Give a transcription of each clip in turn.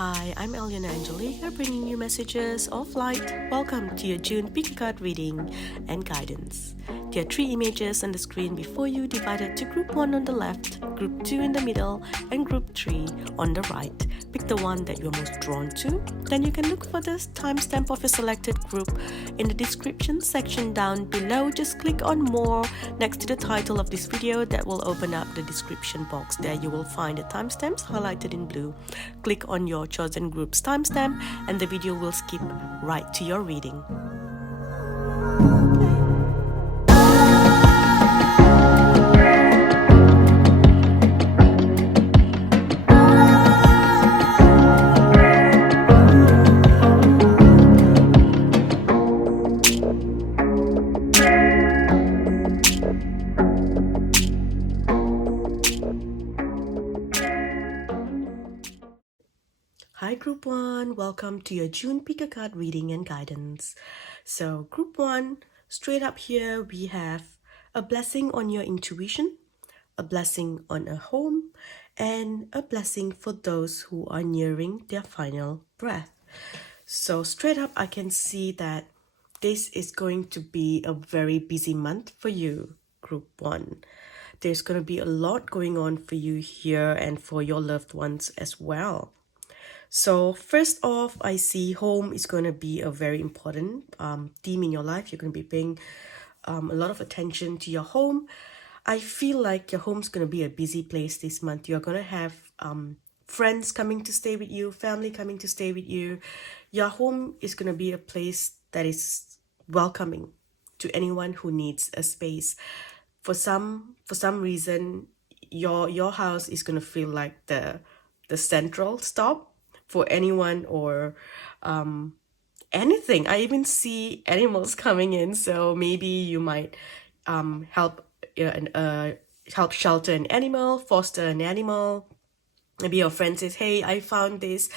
Hi, I'm Alyonna Angelica, bringing you messages of light. Welcome to your June pick a card reading and guidance. There are 3 images on the screen before you, divided to group 1 on the left, group 2 in the middle, and group 3 on the right. Pick the one that you're most drawn to. Then you can look for the timestamp of your selected group in the description section down below. Just click on more next to the title of this video. That will open up the description box. There you will find the timestamps highlighted in blue. Click on your chosen group's timestamp and the video will skip right to your reading. Hi Group 1, welcome to your June pick a card reading and guidance. So Group 1, straight up here we have a blessing on your intuition, a blessing on a home, and a blessing for those who are nearing their final breath. So straight up I can see that this is going to be a very busy month for you, Group 1. There's going to be a lot going on for you here and for your loved ones as well. So first off, I see home is going to be a very important theme in your life. You're going to be paying a lot of attention to your home. I feel like your home's going to be a busy place this month. You're going to have friends coming to stay with you, family coming to stay with you. Your home is going to be a place that is welcoming to anyone who needs a space. For some reason, your house is going to feel like the central stop for anyone or anything. I even see animals coming in, so maybe you might help shelter an animal, foster an animal. Maybe your friend says, hey, I found this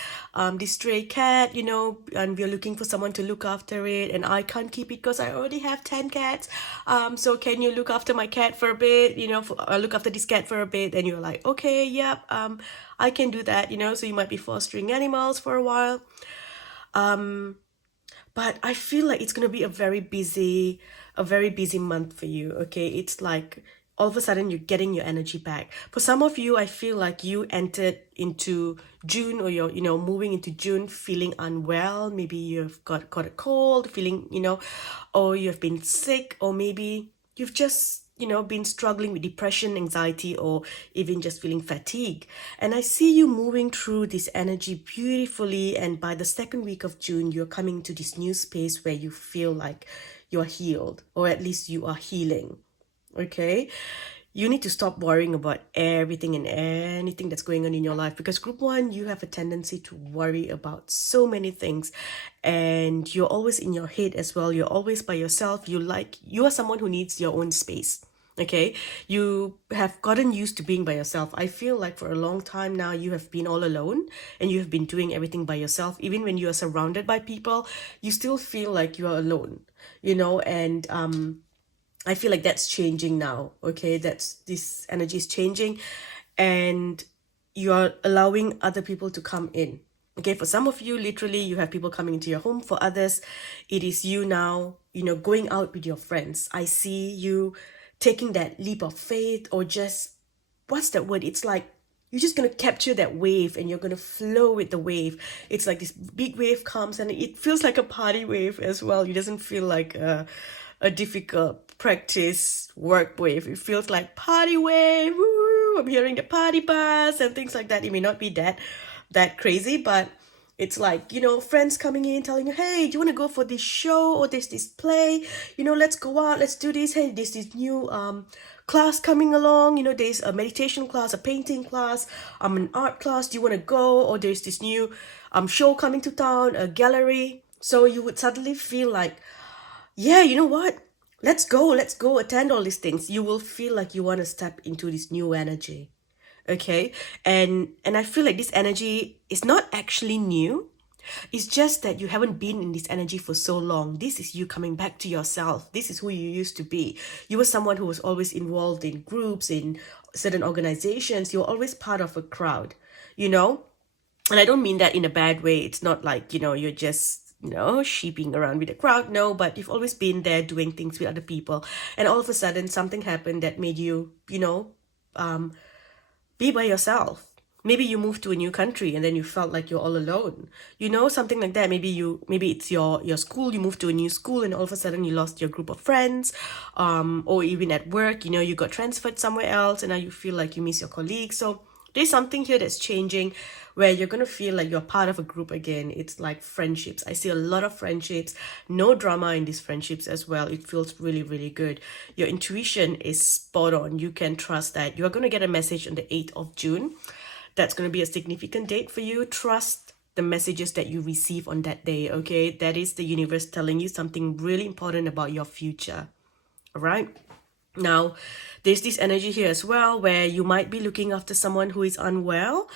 stray cat, and we're looking for someone to look after it, and I can't keep it because I already have 10 cats. So can you look after my cat for a bit, look after this cat for a bit? And you're like, okay, yep, I can do that, so you might be fostering animals for a while. But I feel like it's going to be a very busy month for you, okay? It's like all of a sudden you're getting your energy back. For some of you, I feel like you entered into June, or you're, moving into June feeling unwell. Maybe you've got a cold, feeling, or you've been sick, or maybe you've just, been struggling with depression, anxiety, or even just feeling fatigue. And I see you moving through this energy beautifully. And by the second week of June, you're coming to this new space where you feel like you're healed, or at least you are healing. Okay, you need to stop worrying about everything and anything that's going on in your life, because Group 1, you have a tendency to worry about so many things, and you're always in your head as well. You're always by yourself. You are someone who needs your own space. Okay, you have gotten used to being by yourself. I feel like for a long time now you have been all alone and you have been doing everything by yourself. Even when you are surrounded by people, you still feel like you are alone, and I feel like that's changing now, okay? This energy is changing, and you're allowing other people to come in. Okay, for some of you, literally, you have people coming into your home. For others, it is you now, going out with your friends. I see you taking that leap of faith, or just, what's that word? It's like you're just going to capture that wave and you're going to flow with the wave. It's like this big wave comes and it feels like a party wave as well. It doesn't feel like a difficult practice work wave. It feels like party wave. Woo, I'm hearing the party bus and things like that. It may not be that crazy, but it's like, friends coming in telling you, hey, do you want to go for this show, or there's this play, let's go out, let's do this. Hey, there's this new class coming along, there's a meditation class, a painting class, an art class, do you want to go? Or there's this new show coming to town, a gallery. So you would suddenly feel like, yeah, you know what? Let's go attend all these things. You will feel like you want to step into this new energy. Okay? And I feel like this energy is not actually new. It's just that you haven't been in this energy for so long. This is you coming back to yourself. This is who you used to be. You were someone who was always involved in groups, in certain organizations. You were always part of a crowd, you know? And I don't mean that in a bad way. It's not like, you're just, sheeping around with the crowd. No, but you've always been there doing things with other people. And all of a sudden, something happened that made you, be by yourself. Maybe you moved to a new country and then you felt like you're all alone. Something like that. Maybe it's your school. You moved to a new school and all of a sudden you lost your group of friends. Or even at work, you got transferred somewhere else and now you feel like you miss your colleagues. So there's something here that's changing where you're going to feel like you're part of a group again. It's like friendships. I see a lot of friendships, no drama in these friendships as well. It feels really, really good. Your intuition is spot on. You can trust that. You are going to get a message on the 8th of June. That's going to be a significant date for you. Trust the messages that you receive on that day, okay? That is the universe telling you something really important about your future, all right? Now, there's this energy here as well where you might be looking after someone who is unwell.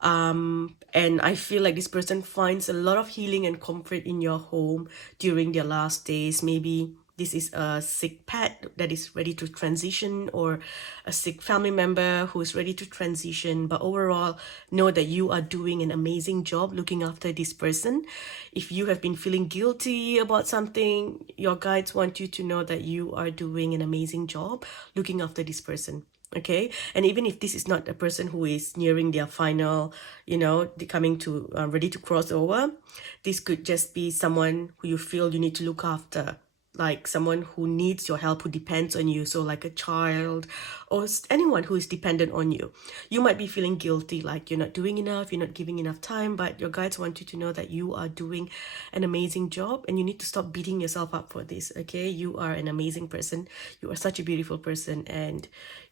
And I feel like this person finds a lot of healing and comfort in your home during their last days. Maybe this is a sick pet that is ready to transition or a sick family member who is ready to transition. But overall, know that you are doing an amazing job looking after this person. If you have been feeling guilty about something, your guides want you to know that you are doing an amazing job looking after this person. Okay, and even if this is not a person who is nearing their final, they're coming to ready to cross over, this could just be someone who you feel you need to look after, like someone who needs your help, who depends on you. So like a child or anyone who is dependent on you. You might be feeling guilty, like you're not doing enough, you're not giving enough time, but your guides want you to know that you are doing an amazing job and you need to stop beating yourself up for this, okay? You are an amazing person. You are such a beautiful person, and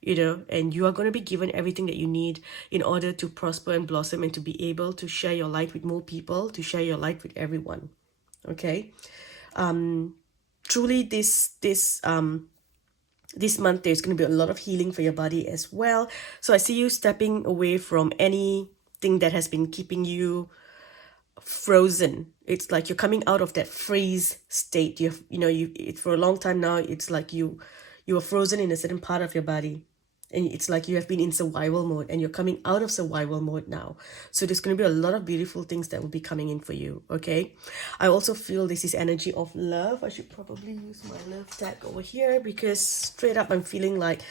and you are going to be given everything that you need in order to prosper and blossom and to be able to share your light with more people, to share your light with everyone, okay? Truly, this month there's going to be a lot of healing for your body as well. So I see you stepping away from anything that has been keeping you frozen. It's like you're coming out of that freeze state. For a long time now, it's like you are frozen in a certain part of your body. And it's like you have been in survival mode and you're coming out of survival mode now. So there's going to be a lot of beautiful things that will be coming in for you, okay? I also feel this is energy of love. I should probably use my love tag over here because straight up I'm feeling like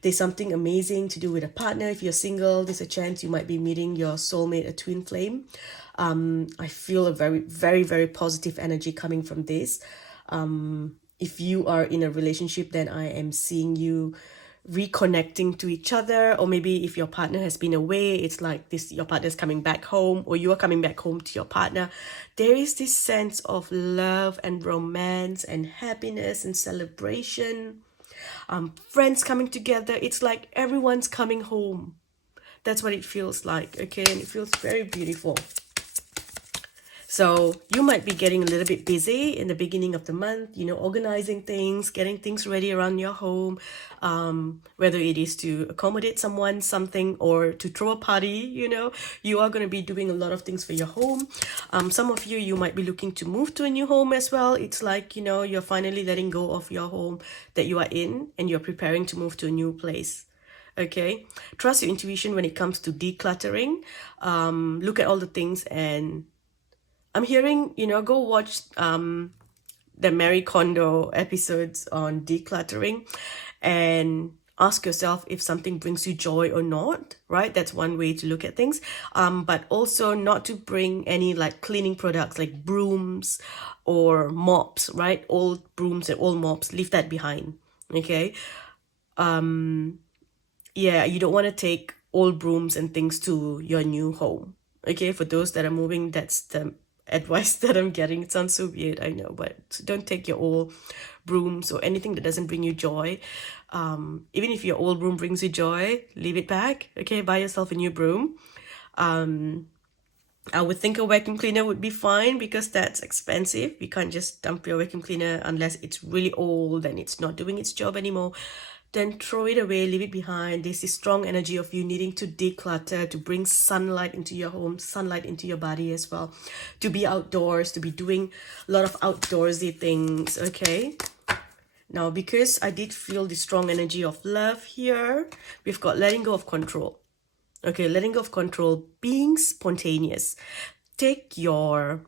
there's something amazing to do with a partner. If you're single, there's a chance you might be meeting your soulmate, a twin flame. I feel a very, very, very positive energy coming from this. If you are in a relationship, then I am seeing you reconnecting to each other, or maybe if your partner has been away, it's like this, your partner's coming back home or you are coming back home to your partner. There is this sense of love and romance and happiness and celebration, friends coming together. It's like everyone's coming home. That's what it feels like, okay? And it feels very beautiful. So you might be getting a little bit busy in the beginning of the month, organizing things, getting things ready around your home, whether it is to accommodate someone, something, or to throw a party, you are going to be doing a lot of things for your home. Some of you might be looking to move to a new home as well. It's like, you're finally letting go of your home that you are in and you're preparing to move to a new place. Okay, trust your intuition when it comes to decluttering. Look at all the things, and I'm hearing, go watch the Marie Kondo episodes on decluttering and ask yourself if something brings you joy or not, right? That's one way to look at things. But also not to bring any like cleaning products like brooms or mops, right? Old brooms and old mops, leave that behind, okay? Yeah, you don't want to take old brooms and things to your new home, okay? For those that are moving, that's the advice that I'm getting. It sounds so weird, I know, but don't take your old brooms or anything that doesn't bring you joy. Even if your old broom brings you joy, leave it back, okay? Buy yourself a new broom. I would think a vacuum cleaner would be fine because that's expensive. You can't just dump your vacuum cleaner unless it's really old and it's not doing its job anymore. Then throw it away, leave it behind. There's this strong energy of you needing to declutter, to bring sunlight into your home, sunlight into your body as well, to be outdoors, to be doing a lot of outdoorsy things, okay? Now, because I did feel the strong energy of love here, we've got letting go of control. Okay, letting go of control, being spontaneous. Take your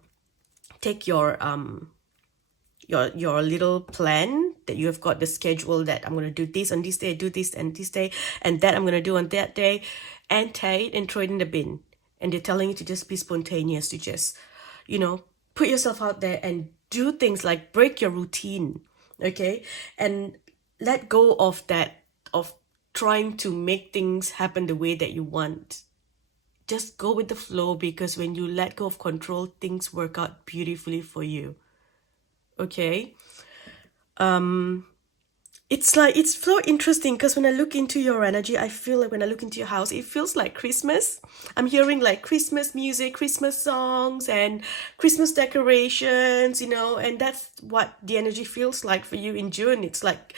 your little plan that you have got, the schedule that I'm going to do this on this day, do this and this day, and that I'm going to do on that day, and tie it and throw it in the bin. And they're telling you to just be spontaneous, to just, put yourself out there and do things like break your routine, okay? And let go of that, of trying to make things happen the way that you want. Just go with the flow, because when you let go of control, things work out beautifully for you. Okay? It's so interesting, because when I look into your energy, I feel like when I look into your house, it feels like Christmas. I'm hearing like Christmas music, Christmas songs, and Christmas decorations, and that's what the energy feels like for you in June. It's like,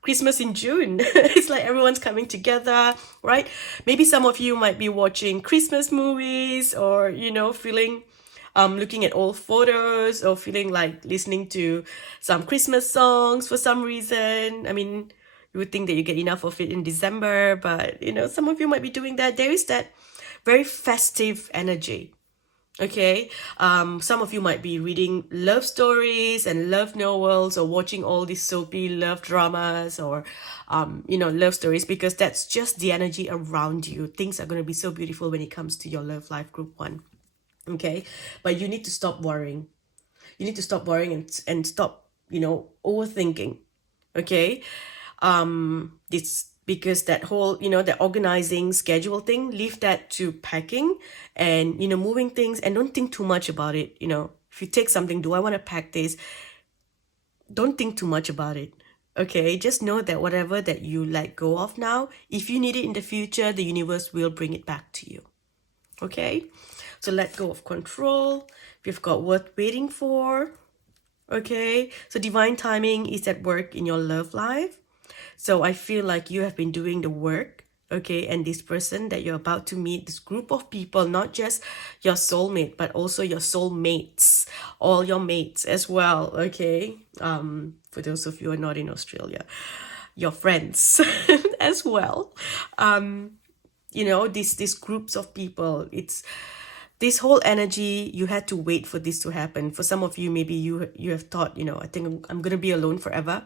Christmas in June. It's like everyone's coming together, right? Maybe some of you might be watching Christmas movies, or, feeling looking at old photos, or feeling like listening to some Christmas songs for some reason. I mean, you would think that you get enough of it in December, but some of you might be doing that. There is that very festive energy. Okay, some of you might be reading love stories and love novels, or watching all these soapy love dramas, or love stories, because that's just the energy around you. Things are going to be so beautiful when it comes to your love life, group 1. Okay, but you need to stop worrying. You need to stop worrying, and stop overthinking. Okay, it's because that whole the organizing schedule thing, leave that to packing and moving things, and don't think too much about it. If you take something, do I want to pack this? Don't think too much about it. Okay, just know that whatever that you let go of now, if you need it in the future, the universe will bring it back to you. Okay, so let go of control. We've got worth waiting for. Okay, so divine timing is at work in your love life. So I feel like you have been doing the work. Okay, and this person that you're about to meet, this group of people, not just your soulmate, but also your soulmates, all your mates as well. Okay, for those of you who are not in Australia, your friends as well. These groups of people, it's this whole energy. You had to wait for this to happen. For some of you, maybe you have thought, I think I'm gonna be alone forever.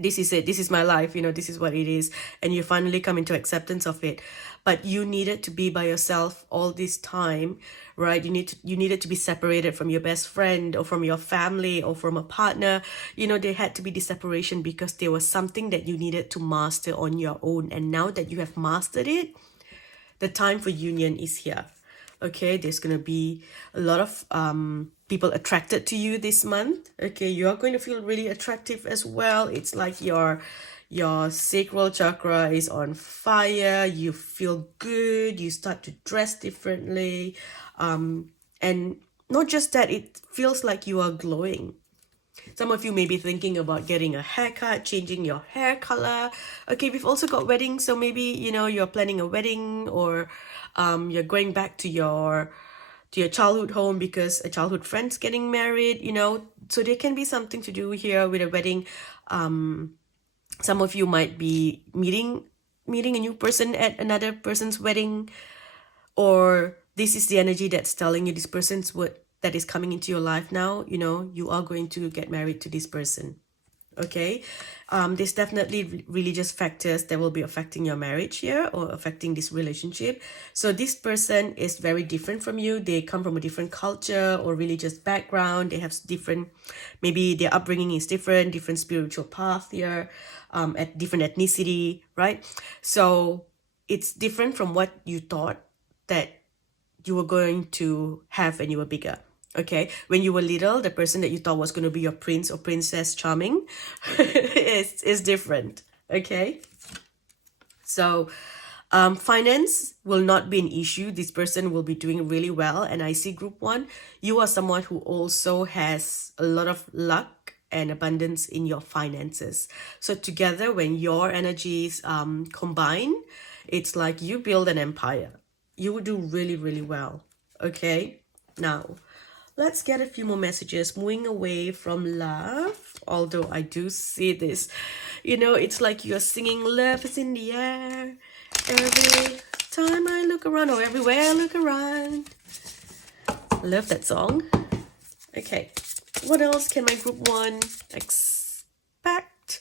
This is it, this is my life, this is what it is, and you finally come into acceptance of it. But you needed to be by yourself all this time, right? You needed to be separated from your best friend, or from your family, or from a partner. There had to be this separation, because there was something that you needed to master on your own. And now that you have mastered it, the time for union is here. Okay, there's going to be a lot of people attracted to you this month. Okay, you're going to feel really attractive as well. It's like your sacral chakra is on fire. You feel good. You start to dress differently. And not just that, it feels like you are glowing. Some of you may be thinking about getting a haircut, changing your hair color. Okay, we've also got weddings. So maybe, you're planning a wedding, or you're going back to your childhood home because a childhood friend's getting married, So there can be something to do here with a wedding. Some of you might be meeting a new person at another person's wedding, or this is the energy that's telling you this person's that is coming into your life now. You are going to get married to this person. Okay, there's definitely religious factors that will be affecting your marriage here, or affecting this relationship. So this person is very different from you. They come from a different culture or religious background. They have different, maybe their upbringing is different spiritual path here, at different ethnicity, right? So it's different from what you thought that you were going to have when you were bigger. Okay, when you were little, the person that you thought was going to be your prince or princess charming is different. Okay, so finance will not be an issue. This person will be doing really well. And I see group 1, you are someone who also has a lot of luck and abundance in your finances. So together, when your energies combine, it's like you build an empire. You will do really, really well. Okay, now let's get a few more messages. Moving away from love, although I do see this, it's like you're singing love is in the air every time I look around, or everywhere I look around. Love that song. Okay, what else can my group one expect?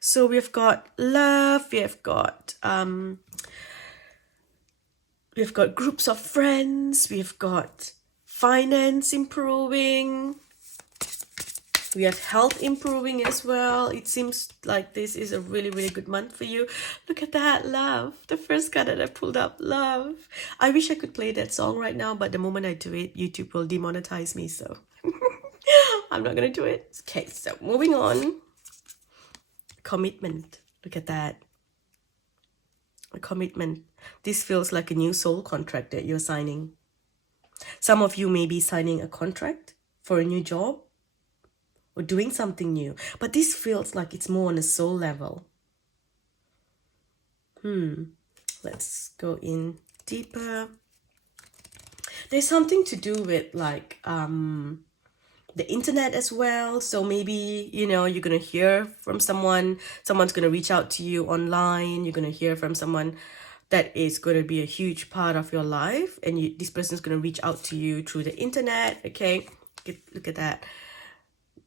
So we've got love, we've got groups of friends, we've got finance improving, we have health improving as well. It seems like this is a really, really good month for you. Look at that, love. The first card that I pulled up, love. I wish I could play that song right now, but the moment I do it, YouTube will demonetize me, so I'm not gonna do it. Okay, so moving on. Commitment. Look at that. A commitment. This feels like a new soul contract that you're signing. Some of you may be signing a contract for a new job or doing something new, but this feels like it's more on a soul level. Let's go in deeper. There's something to do with like the internet as well. So maybe, you know, you're going to hear from someone's going to reach out to you online. You're going to hear from someone that is going to be a huge part of your life, and this person's going to reach out to you through the internet. Okay, look at that.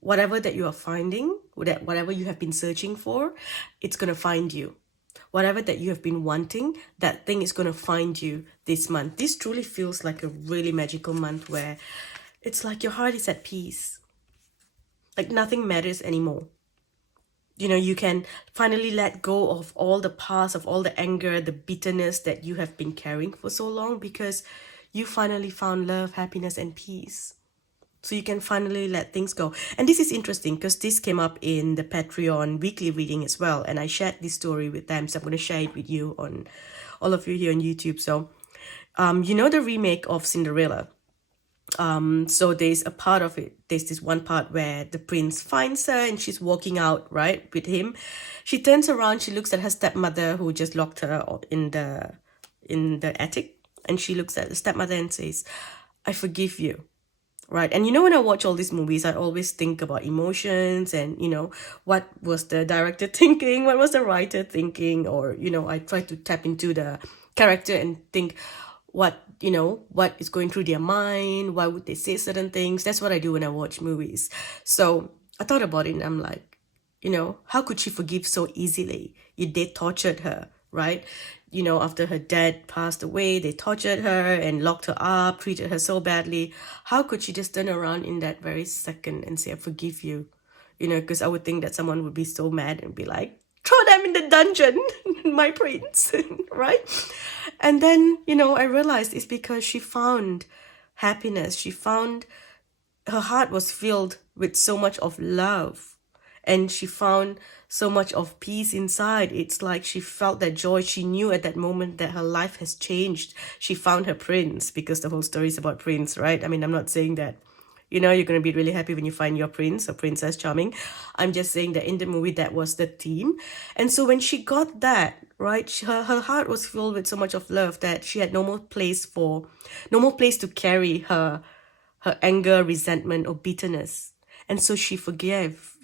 Whatever that you are finding, whatever you have been searching for, it's going to find you. Whatever that you have been wanting, that thing is going to find you this month. This truly feels like a really magical month where it's like your heart is at peace. Like nothing matters anymore. You know, you can finally let go of all the past, of all the anger, the bitterness that you have been carrying for so long, because you finally found love, happiness, and peace. So you can finally let things go. And this is interesting because this came up in the Patreon weekly reading as well. And I shared this story with them. So I'm going to share it with you, on all of you here on YouTube. So, you know the remake of Cinderella. So there's a part of it. There's this one part where the prince finds her and she's walking out, right, with him. She turns around. She looks at her stepmother who just locked her in the attic. And she looks at the stepmother and says, "I forgive you." Right. And you know, when I watch all these movies, I always think about emotions and, you know, what was the director thinking? What was the writer thinking? Or, you know, I try to tap into the character and think what is going through their mind. Why would they say certain things? That's what I do when I watch movies. So I thought about it and I'm like, you know, how could she forgive so easily? They tortured her, right? You know, after her dad passed away, they tortured her and locked her up, treated her so badly. How could she just turn around in that very second and say, "I forgive you"? You know, because I would think that someone would be so mad and be like, "Throw them in the dungeon, my prince," right? And then, you know, I realized it's because she found happiness. Her heart was filled with so much of love. And she found so much of peace inside. It's like she felt that joy. She knew at that moment that her life has changed. She found her prince, because the whole story is about prince, right? I mean, I'm not saying that, you know, you're going to be really happy when you find your prince or princess charming. I'm just saying that in the movie, that was the theme. And so when she got that, right, her heart was filled with so much of love that she had no more place to carry her anger, resentment, or bitterness. And so she forgave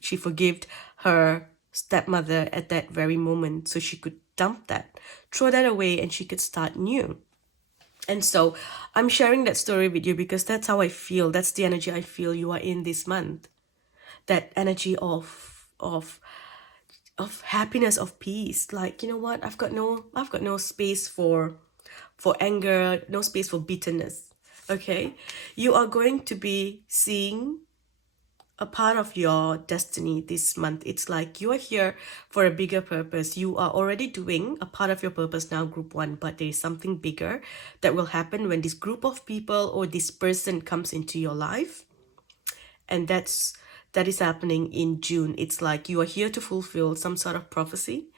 her stepmother at that very moment, so she could dump that, throw that away, and she could start new. And so I'm sharing that story with you because that's how I feel. That's the energy I feel you are in this month. That energy of happiness, of peace. Like, you know what? I've got no space for anger, no space for bitterness. Okay? You are going to be seeing a part of your destiny this month. It's like you are here for a bigger purpose. You are already doing a part of your purpose now, group one, but there is something bigger that will happen when this group of people or this person comes into your life. And that is happening in June. It's like you are here to fulfill some sort of prophecy,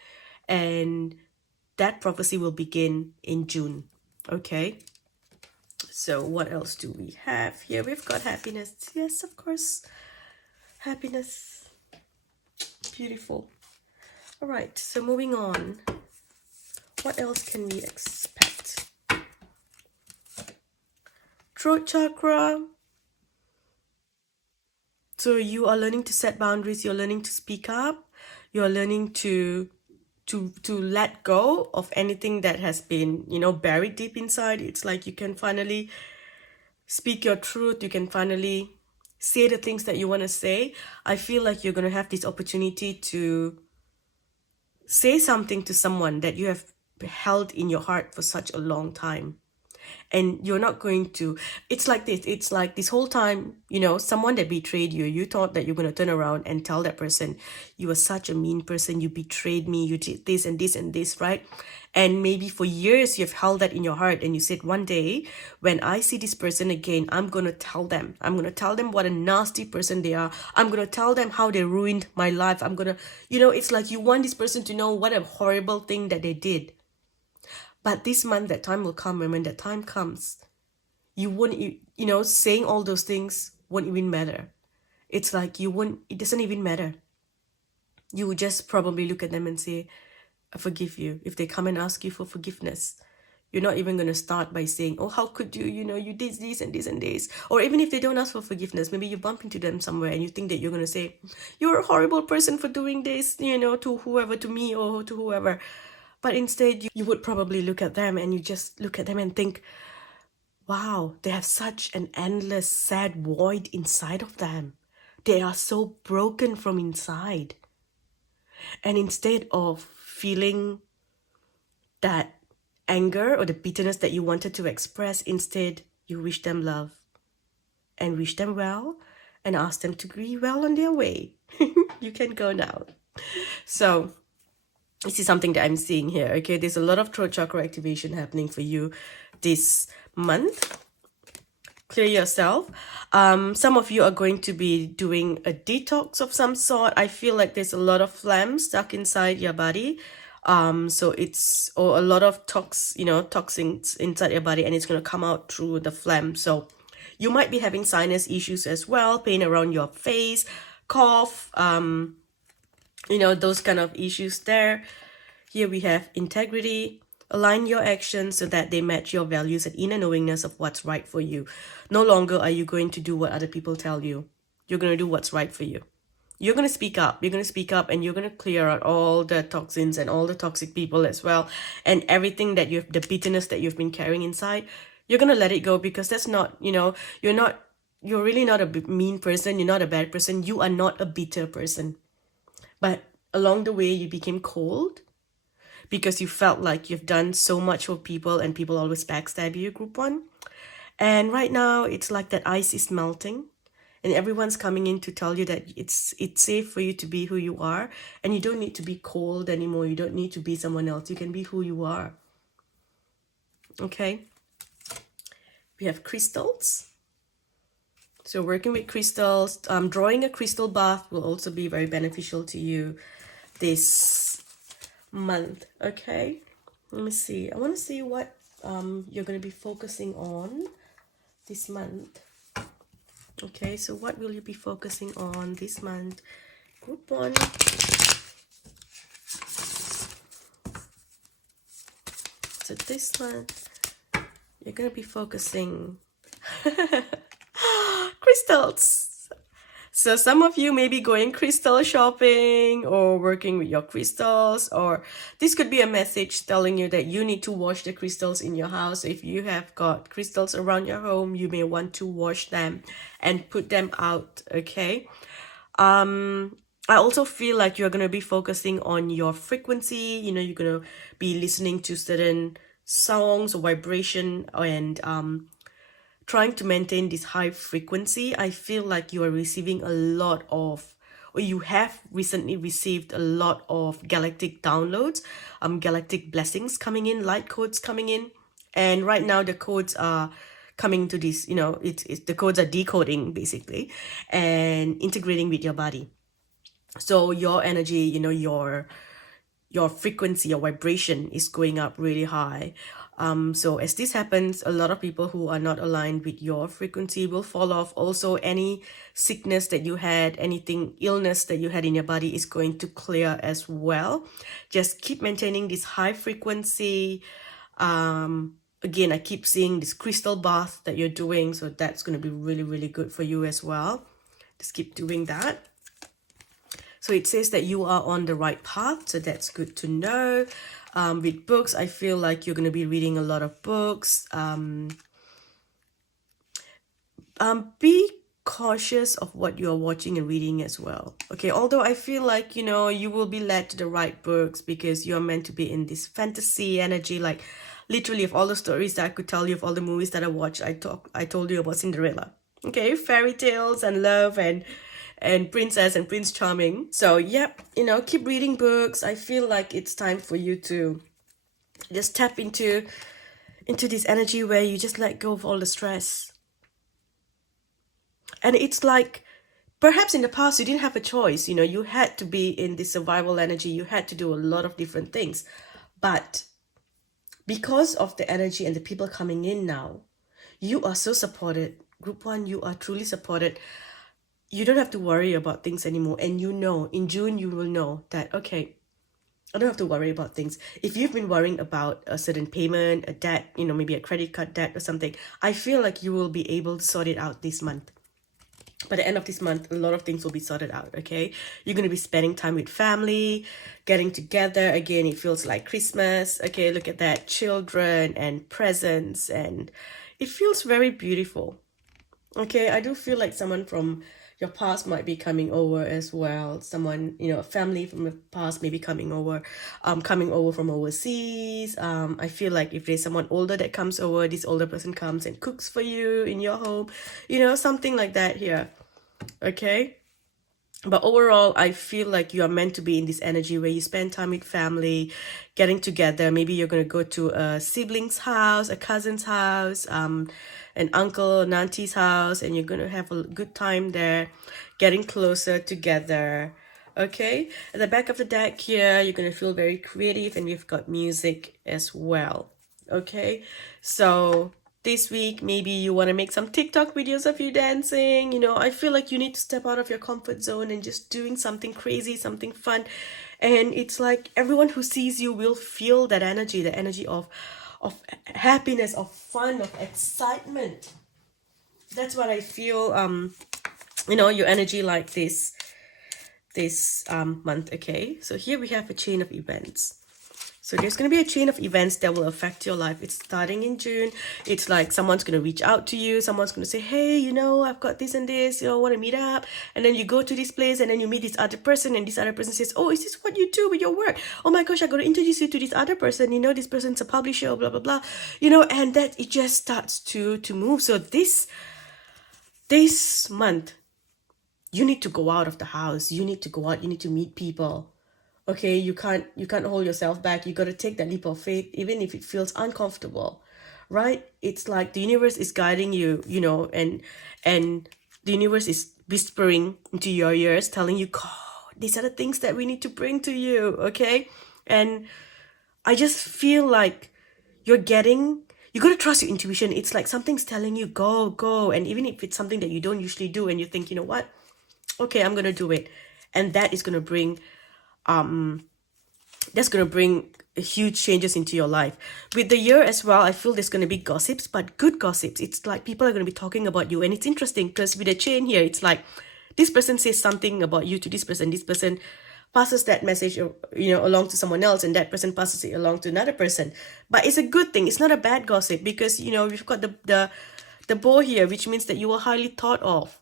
and that prophecy will begin in June. Okay? So what else do we have here? We've got happiness. Yes, of course. Happiness. Beautiful. All right, so moving on. What else can we expect? Throat chakra. So you are learning to set boundaries. You're learning to speak up. You're learning to to let go of anything that has been, you know, buried deep inside. It's like you can finally speak your truth. You can finally say the things that you want to say. I feel like you're going to have this opportunity to say something to someone that you have held in your heart for such a long time. And you're not going to, it's like this whole time, you know, someone that betrayed you, you thought that you're going to turn around and tell that person, you were such a mean person, you betrayed me, you did this and this and this, right? And maybe for years you've held that in your heart, and you said, one day when I see this person again, I'm going to tell them, what a nasty person they are. I'm going to tell them how they ruined my life. I'm going to, you know, it's like you want this person to know what a horrible thing that they did. But this month, that time will come, and when that time comes, you won't, you know, saying all those things won't even matter. It's like it doesn't even matter. You would just probably look at them and say, I forgive you. If they come and ask you for forgiveness, you're not even going to start by saying, oh, how could you, you know, you did this and this and this. Or even if they don't ask for forgiveness, maybe you bump into them somewhere and you think that you're going to say, you're a horrible person for doing this, you know, to whoever, to me or to whoever. But instead, you would probably look at them, and you just look at them and think, wow, they have such an endless, sad void inside of them. They are so broken from inside. And instead of feeling that anger or the bitterness that you wanted to express, instead, you wish them love and wish them well and ask them to be well on their way. You can go now. So this is something that I'm seeing here, okay? There's a lot of throat chakra activation happening for you this month. Clear yourself. Some of you are going to be doing a detox of some sort. I feel like there's a lot of phlegm stuck inside your body. So it's, or a lot of toxins inside your body, and it's going to come out through the phlegm. So you might be having sinus issues as well, pain around your face, cough, you know, those kind of issues there. Here we have integrity. Align your actions so that they match your values and inner knowingness of what's right for you. No longer are you going to do what other people tell you. You're going to do what's right for you. You're going to speak up. You're going to speak up, and you're going to clear out all the toxins and all the toxic people as well. And everything that the bitterness that you've been carrying inside, you're going to let it go, because that's not, you know, you're really not a mean person. You're not a bad person. You are not a bitter person. But along the way, you became cold because you felt like you've done so much for people and people always backstab you, group one. And right now, it's like that ice is melting and everyone's coming in to tell you that it's safe for you to be who you are, and you don't need to be cold anymore. You don't need to be someone else. You can be who you are. Okay? We have crystals. So working with crystals, drawing a crystal bath will also be very beneficial to you this month. Okay, let me see. I want to see what you're going to be focusing on this month. Okay, so what will you be focusing on this month? Group one. So this month, you're going to be focusing crystals. So some of you may be going crystal shopping or working with your crystals, or this could be a message telling you that you need to wash the crystals in your house. If you have got crystals around your home, you may want to wash them and put them out, okay? I also feel like you're going to be focusing on your frequency. You know, you're going to be listening to certain songs or vibration and trying to maintain this high frequency. I feel like you are receiving a lot of, or you have recently received a lot of galactic downloads, galactic blessings coming in, light codes coming in. And right now the codes are coming to this, you know, the codes are decoding basically and integrating with your body. So your energy, you know, your frequency, your vibration is going up really high. So as this happens, a lot of people who are not aligned with your frequency will fall off. Also, any sickness that you had, illness that you had in your body is going to clear as well. Just keep maintaining this high frequency. Again, I keep seeing this crystal bath that you're doing, so that's going to be really, really good for you as well. Just keep doing that. So it says that you are on the right path, so that's good to know. With books, I feel like you're going to be reading a lot of books. Be cautious of what you're watching and reading as well. Okay, although I feel like, you will be led to the right books because you're meant to be in this fantasy energy. Like literally, of all the stories that I could tell you, of all the movies that I watched, I told you about Cinderella. Okay, fairy tales and love and princess and prince charming. So yep, keep reading books. I feel like it's time for you to just tap into this energy where you just let go of all the stress. And it's like, perhaps in the past you didn't have a choice. You had to be in this survival energy. You had to do a lot of different things. But because of the energy and the people coming in now, you are so supported. Group 1, you are truly supported. You don't have to worry about things anymore. And in June, you will know that, okay, I don't have to worry about things. If you've been worrying about a certain payment, a debt, maybe a credit card debt or something, I feel like you will be able to sort it out this month. By the end of this month, a lot of things will be sorted out, okay? You're going to be spending time with family, getting together. Again, it feels like Christmas. Okay, look at that. Children and presents. And it feels very beautiful. Okay, I do feel like someone from your past might be coming over as well. Someone, a family from the past may be coming over from overseas. I feel like if there's someone older that comes over, this older person comes and cooks for you in your home, something like that here. Okay. But overall, I feel like you are meant to be in this energy where you spend time with family, getting together. Maybe you're going to go to a sibling's house, a cousin's house, an uncle, an auntie's house, and you're going to have a good time there, getting closer together. Okay? At the back of the deck here, you're going to feel very creative, and we've got music as well. Okay? So this week, maybe you want to make some TikTok videos of you dancing. I feel like you need to step out of your comfort zone and just doing something crazy, something fun. And it's like everyone who sees you will feel that energy, the energy of happiness, of fun, of excitement. That's what I feel, your energy like this month, okay? So here we have a chain of events. So there's going to be a chain of events that will affect your life. It's starting in June. It's like someone's going to reach out to you. Someone's going to say, hey, I've got this and this, want to meet up? And then you go to this place and then you meet this other person and this other person says, oh, is this what you do with your work? Oh my gosh, I got to introduce you to this other person. This person's a publisher, blah, blah, blah. And that it just starts to move. So this month, you need to go out of the house. You need to go out. You need to meet people. Okay, you can't hold yourself back. You got to take that leap of faith, even if it feels uncomfortable, right? It's like the universe is guiding you, and the universe is whispering into your ears, telling you, God, these are the things that we need to bring to you, okay? And I just feel like you got to trust your intuition. It's like something's telling you, go. And even if it's something that you don't usually do and you think, you know what? Okay, I'm going to do it. And that is going to bring huge changes into your life. With the year as well, I feel there's going to be gossips, but good gossips. It's like people are going to be talking about you, and it's interesting because with the chain here, it's like this person says something about you to this person passes that message along to someone else, and that person passes it along to another person. But it's a good thing. It's not a bad gossip because we've got the bow here, which means that you are highly thought of.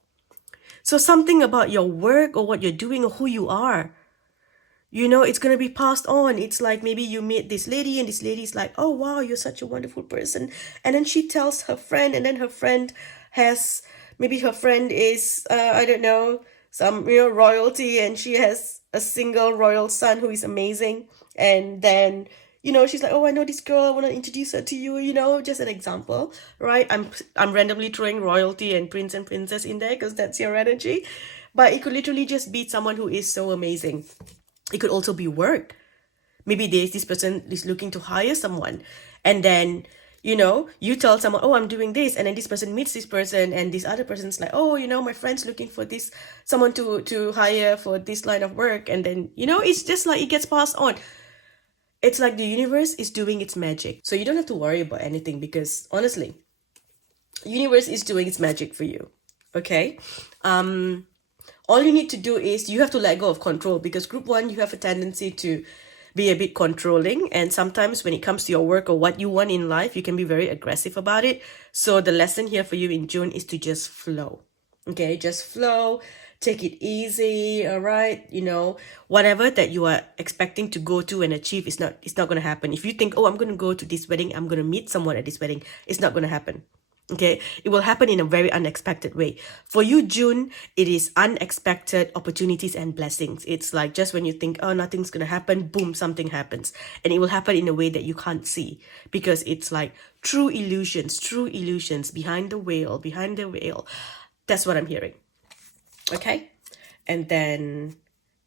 So something about your work or what you're doing or who you are, it's going to be passed on. It's like maybe you meet this lady and this lady's like, oh, wow, you're such a wonderful person. And then she tells her friend, and then her friend maybe her friend is, I don't know, some, royalty, and she has a single royal son who is amazing. And then, she's like, oh, I know this girl. I want to introduce her to you, just an example, right? I'm randomly throwing royalty and prince and princess in there because that's your energy. But it could literally just be someone who is so amazing. It could also be work. Maybe this person is looking to hire someone. And then, you tell someone, oh, I'm doing this. And then this person meets this person. And this other person's like, oh, my friend's looking for someone to hire for this line of work. And then, it's just like it gets passed on. It's like the universe is doing its magic. So you don't have to worry about anything because, honestly, the universe is doing its magic for you. Okay? All you need to do is you have to let go of control, because group one, you have a tendency to be a bit controlling, and sometimes when it comes to your work or what you want in life, you can be very aggressive about it. So the lesson here for you in June is to just flow. Okay, just flow, take it easy. All right, whatever that you are expecting to go to and achieve is not, it's not going to happen. If you think, oh, I'm going to go to this wedding, I'm going to meet someone at this wedding, it's not going to happen. Okay, it will happen in a very unexpected way. For you, June, it is unexpected opportunities and blessings. It's like just when you think, oh, nothing's going to happen, boom, something happens. And it will happen in a way that you can't see, because it's like true illusions behind the veil, That's what I'm hearing. Okay, and then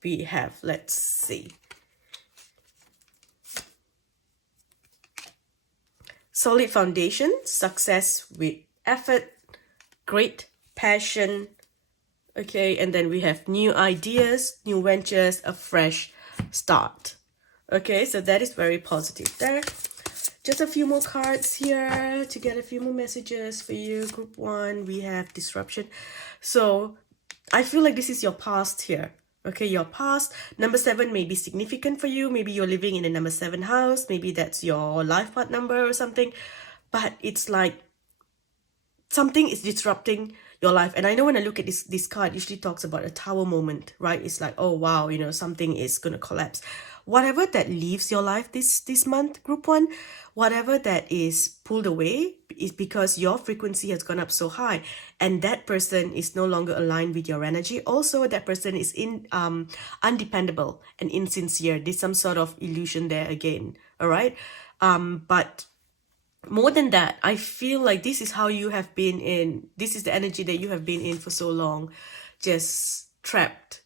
we have, let's see, solid foundation, success with effort, great passion. Okay, and then we have new ideas, new ventures, a fresh start. Okay, so that is very positive there. Just a few more cards here to get a few more messages for you. Group one, we have disruption. So I feel like this is your past here. Okay, your past. Number 7 may be significant for you. Maybe you're living in a number 7 house. Maybe that's your life path number or something. But it's like something is disrupting your life. And I know when I look at this card, it usually talks about a tower moment, right? It's like, oh, wow, something is going to collapse. Whatever that leaves your life this month, group one, whatever that is pulled away is because your frequency has gone up so high, and that person is no longer aligned with your energy. Also, that person is undependable and insincere. There's some sort of illusion there again. All right. But more than that, I feel like this is how you have been in. This is the energy that you have been in for so long, just trapped.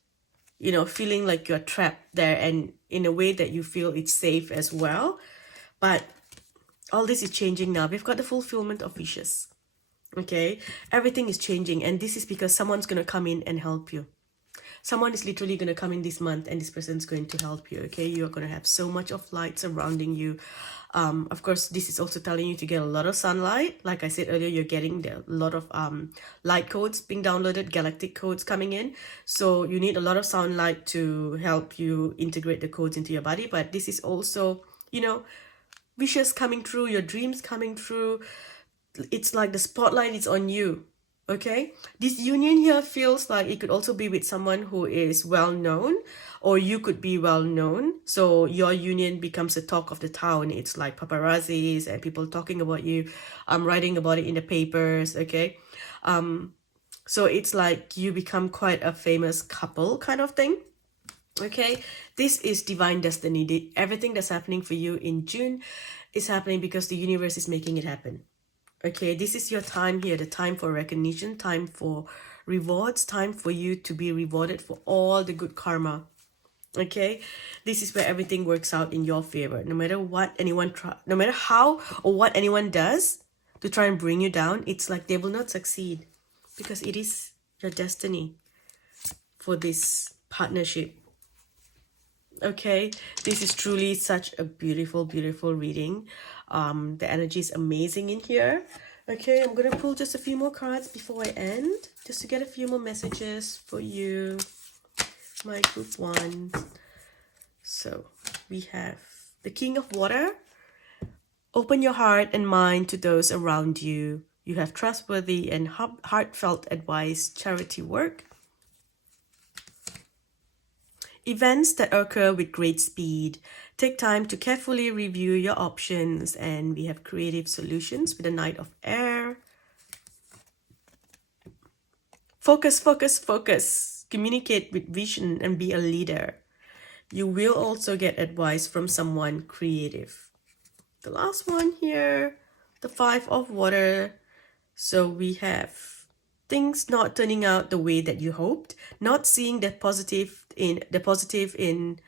Feeling like you're trapped there, and in a way that you feel it's safe as well. But all this is changing now. We've got the fulfillment of wishes. Okay, everything is changing, and this is because someone's going to come in and help you. Someone is literally going to come in this month, and this person's going to help you. Okay, you're going to have so much of light surrounding you. Of course, this is also telling you to get a lot of sunlight. Like I said earlier, you're getting a lot of light codes being downloaded, galactic codes coming in. So you need a lot of sunlight to help you integrate the codes into your body. But this is also, wishes coming true, your dreams coming true. It's like the spotlight is on you. Okay, this union here feels like it could also be with someone who is well known, or you could be well known. So your union becomes the talk of the town. It's like paparazzis and people talking about you, writing about it in the papers. Okay, so it's like you become quite a famous couple kind of thing. Okay, this is divine destiny. Everything that's happening for you in June is happening because the universe is making it happen. Okay, this is your time here, the time for recognition, time for rewards, time for you to be rewarded for all the good karma. Okay, this is where everything works out in your favor. No matter what anyone no matter how or what anyone does to try and bring you down, it's like they will not succeed, because it is your destiny for this partnership. Okay, this is truly such a beautiful, beautiful reading. The energy is amazing in here. Okay, I'm gonna pull just a few more cards before I end, just to get a few more messages for you, my group one. So we have the King of Water. Open your heart and mind to those around you. You have trustworthy and heartfelt advice, charity work. Events that occur with great speed. Take time to carefully review your options. And we have creative solutions with the Knight of Air. Focus, focus, focus. Communicate with vision and be a leader. You will also get advice from someone creative. The last one here, the Five of Water. So we have things not turning out the way that you hoped, not seeing the positive in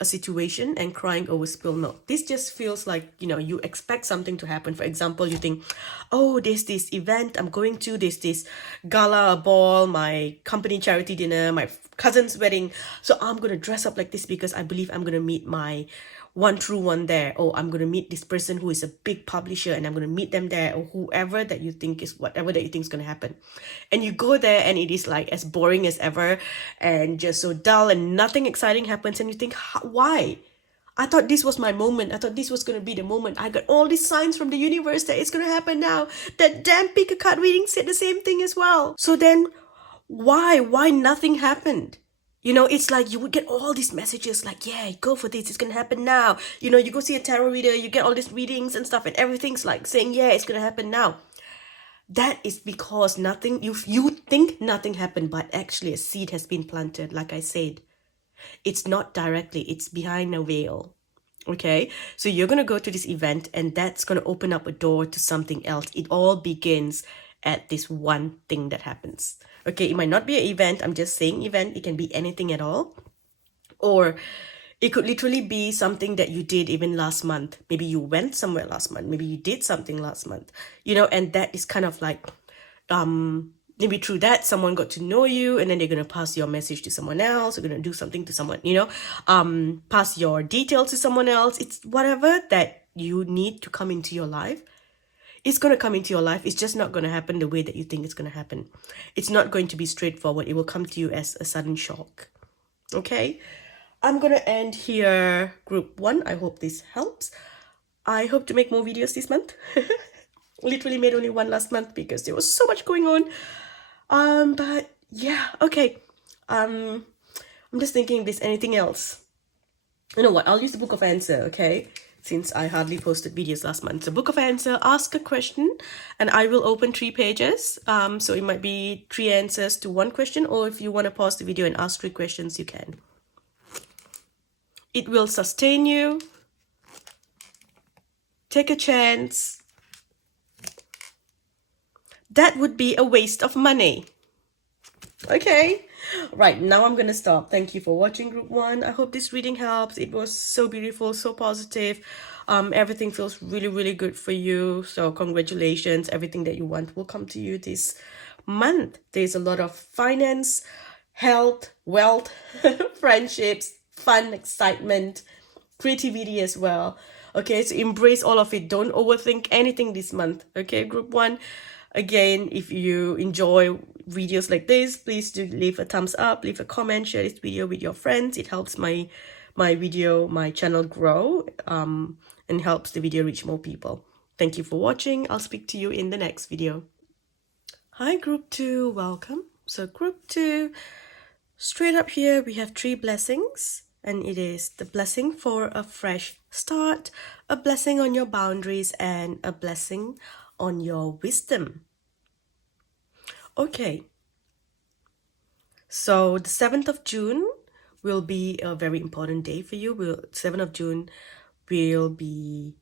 a situation and crying over spilled milk. This just feels like, you expect something to happen. For example, you think, oh, there's this event I'm going to, there's this gala, a ball, my company charity dinner, my cousin's wedding. So I'm going to dress up like this because I believe I'm going to meet my one through one there. Oh, I'm going to meet this person who is a big publisher and I'm going to meet them there, or whoever that you think is, whatever that you think is going to happen. And you go there and it is like as boring as ever and just so dull and nothing exciting happens. And you think, why? I thought this was my moment. I thought this was going to be the moment. I got all these signs from the universe that it's going to happen now. That damn pick a card reading said the same thing as well. So then why nothing happened? You know, it's like you would get all these messages like, yeah, go for this, it's gonna happen now. You know, you go see a tarot reader, you get all these readings and stuff, and everything's like saying, yeah, it's gonna happen now. That is because nothing, you think nothing happened, but actually a seed has been planted. Like I said, it's not directly, it's behind a veil. Okay, so you're gonna go to this event and that's gonna open up a door to something else. It all begins at this one thing that happens. Okay, it might not be an event. I'm just saying event. It can be anything at all. Or it could literally be something that you did even last month. Maybe you went somewhere last month. Maybe you did something last month. You know, and that is kind of like, maybe through that, someone got to know you and then they're going to pass your message to someone else. You're going to do something to someone, you know, pass your details to someone else. It's whatever that you need to come into your life. It's going to come into your life. It's just not going to happen the way that you think it's going to happen. It's not going to be straightforward. It will come to you as a sudden shock. Okay? I'm going to end here, group 1. I hope this helps. I hope to make more videos this month. Literally made only one last month because there was so much going on. But yeah, okay. I'm just thinking if there's anything else. You know what? I'll use the Book of Answer, okay? Since I hardly posted videos last month. So Book of Answer, ask a question and I will open 3 pages. So it might be 3 answers to 1 question, or if you want to pause the video and ask 3 questions, you can. It will sustain you. Take a chance. That would be a waste of money. Okay. Right, now I'm gonna stop. Thank you for watching group 1. I hope this reading helps. It was so beautiful, so positive. Everything feels really, really good for you. So congratulations. Everything that you want will come to you this month. There's a lot of finance, health, wealth, friendships, fun, excitement, creativity as well. Okay, so embrace all of it. Don't overthink anything this month. Okay, group 1. Again, if you enjoy videos like this, please do leave a thumbs up, leave a comment, share this video with your friends. It helps my channel grow and helps the video reach more people. Thank you for watching. I'll speak to you in the next video. Hi group 2, welcome. So group 2, straight up here we have 3 blessings, and it is the blessing for a fresh start, a blessing on your boundaries, and a blessing on your wisdom. Okay, so the 7th of June will be a very important day for you. 7th of June will be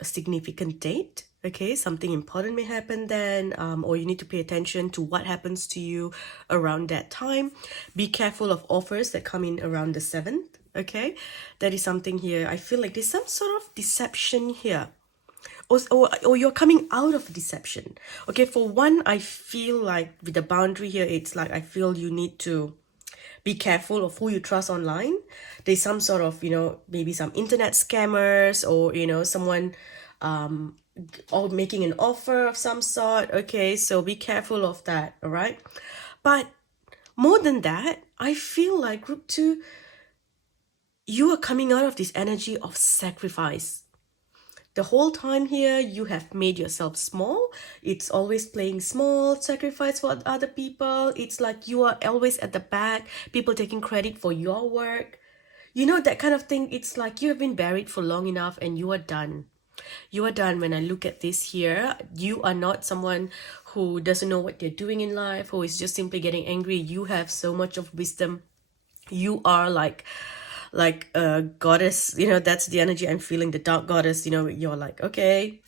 a significant date. Okay, something important may happen then, or you need to pay attention to what happens to you around that time. Be careful of offers that come in around the 7th. Okay, that is something here. I feel like there's some sort of deception here. Or you're coming out of deception. Okay, for one, I feel like with the boundary here, it's like I feel you need to be careful of who you trust online. There's some sort of, you know, maybe some internet scammers, or, you know, someone or making an offer of some sort. Okay, so be careful of that, all right? But more than that, I feel like group 2, you are coming out of this energy of sacrifice. The whole time here, you have made yourself small. It's always playing small, sacrifice for other people. It's like you are always at the back, people taking credit for your work. You know, that kind of thing. It's like you have been buried for long enough and you are done. You are done. When I look at this here, you are not someone who doesn't know what they're doing in life, who is just simply getting angry. You have so much of wisdom. You are like a goddess, you know. That's the energy I'm feeling, the dark goddess. You know, you're like, okay,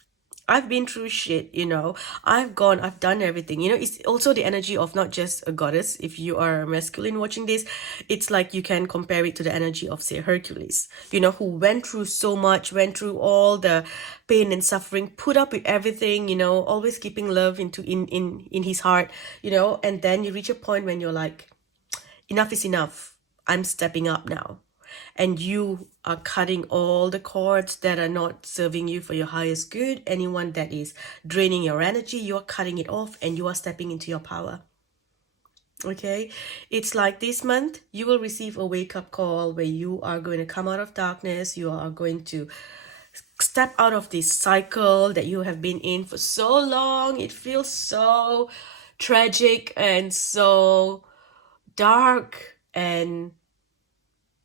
I've been through shit, you know, I've done everything, you know. It's also the energy of not just a goddess. If you are masculine watching this, it's like you can compare it to the energy of, say, Hercules, you know, who went through so much, went through all the pain and suffering, put up with everything, you know, always keeping love in his heart, you know. And then you reach a point when you're like, enough is enough, I'm stepping up now. and you are cutting all the cords that are not serving you for your highest good. Anyone that is draining your energy, you are cutting it off and you are stepping into your power. Okay, it's like this month you will receive a wake-up call where you are going to come out of darkness. You are going to step out of this cycle that you have been in for so long. It feels so tragic and so dark and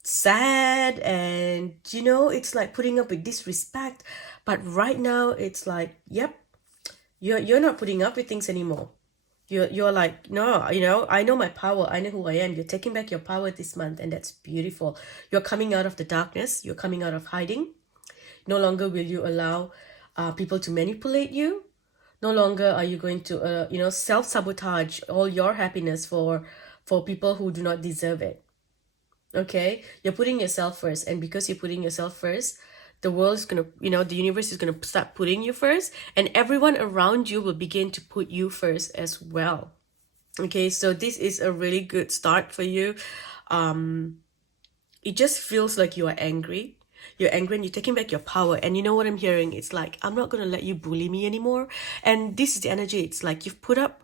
sad, and it's like putting up with disrespect. But right now it's like, yep, you're not putting up with things anymore. You're like, no, I know my power, I know who I am. You're taking back your power this month, and that's beautiful. You're coming out of the darkness, you're coming out of hiding. No longer will you allow people to manipulate you. No longer are you going to self-sabotage all your happiness for people who do not deserve it. Okay, you're putting yourself first, and because you're putting yourself first, the world is gonna, the universe is gonna start putting you first, and everyone around you will begin to put you first as well. Okay, so this is a really good start for you. It just feels like you are angry. You're angry and you're taking back your power. And you know what I'm hearing? It's like, I'm not gonna let you bully me anymore. And this is the energy. It's like you've put up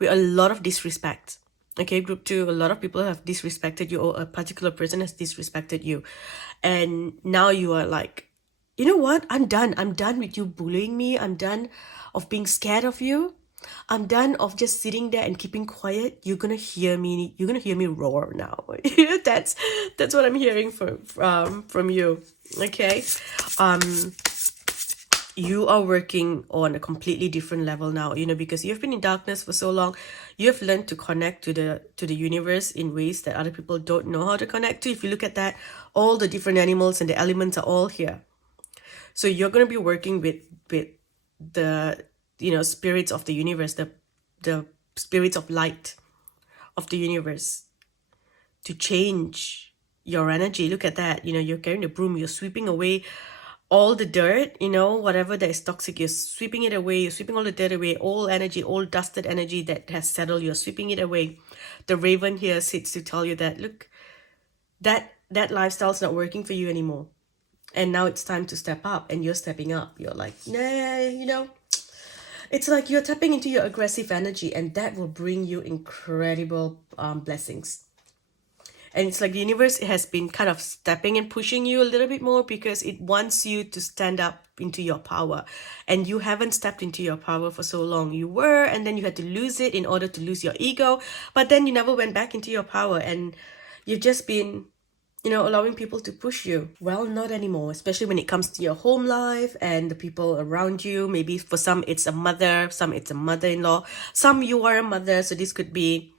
with a lot of disrespect. Okay, group 2, a lot of people have disrespected you, or a particular person has disrespected you. And now you are like, you know what? I'm done. I'm done with you bullying me. I'm done of being scared of you. I'm done of just sitting there and keeping quiet. You're gonna hear me. You're gonna hear me roar now. that's what I'm hearing from you. Okay, you are working on a completely different level now, because you've been in darkness for so long. You have learned to connect to the universe in ways that other people don't know how to connect to. If you look at that, all the different animals and the elements are all here. So you're going to be working with the spirits of the universe, the spirits of light of the universe, to change your energy. Look at that. You're carrying the broom, you're sweeping away all the dirt, whatever that is toxic, you're sweeping it away. You're sweeping all the dirt away, all energy, all dusted energy that has settled, you're sweeping it away. The raven here sits to tell you that, look, that lifestyle's not working for you anymore. And now it's time to step up, and you're stepping up. You're like, nah, it's like you're tapping into your aggressive energy, and that will bring you incredible blessings. And it's like the universe has been kind of stepping and pushing you a little bit more because it wants you to stand up into your power. And you haven't stepped into your power for so long. You were, and then you had to lose it in order to lose your ego. But then you never went back into your power, and you've just been allowing people to push you. Well, not anymore, especially when it comes to your home life and the people around you. Maybe for some it's a mother, some it's a mother-in-law, some you are a mother, so this could be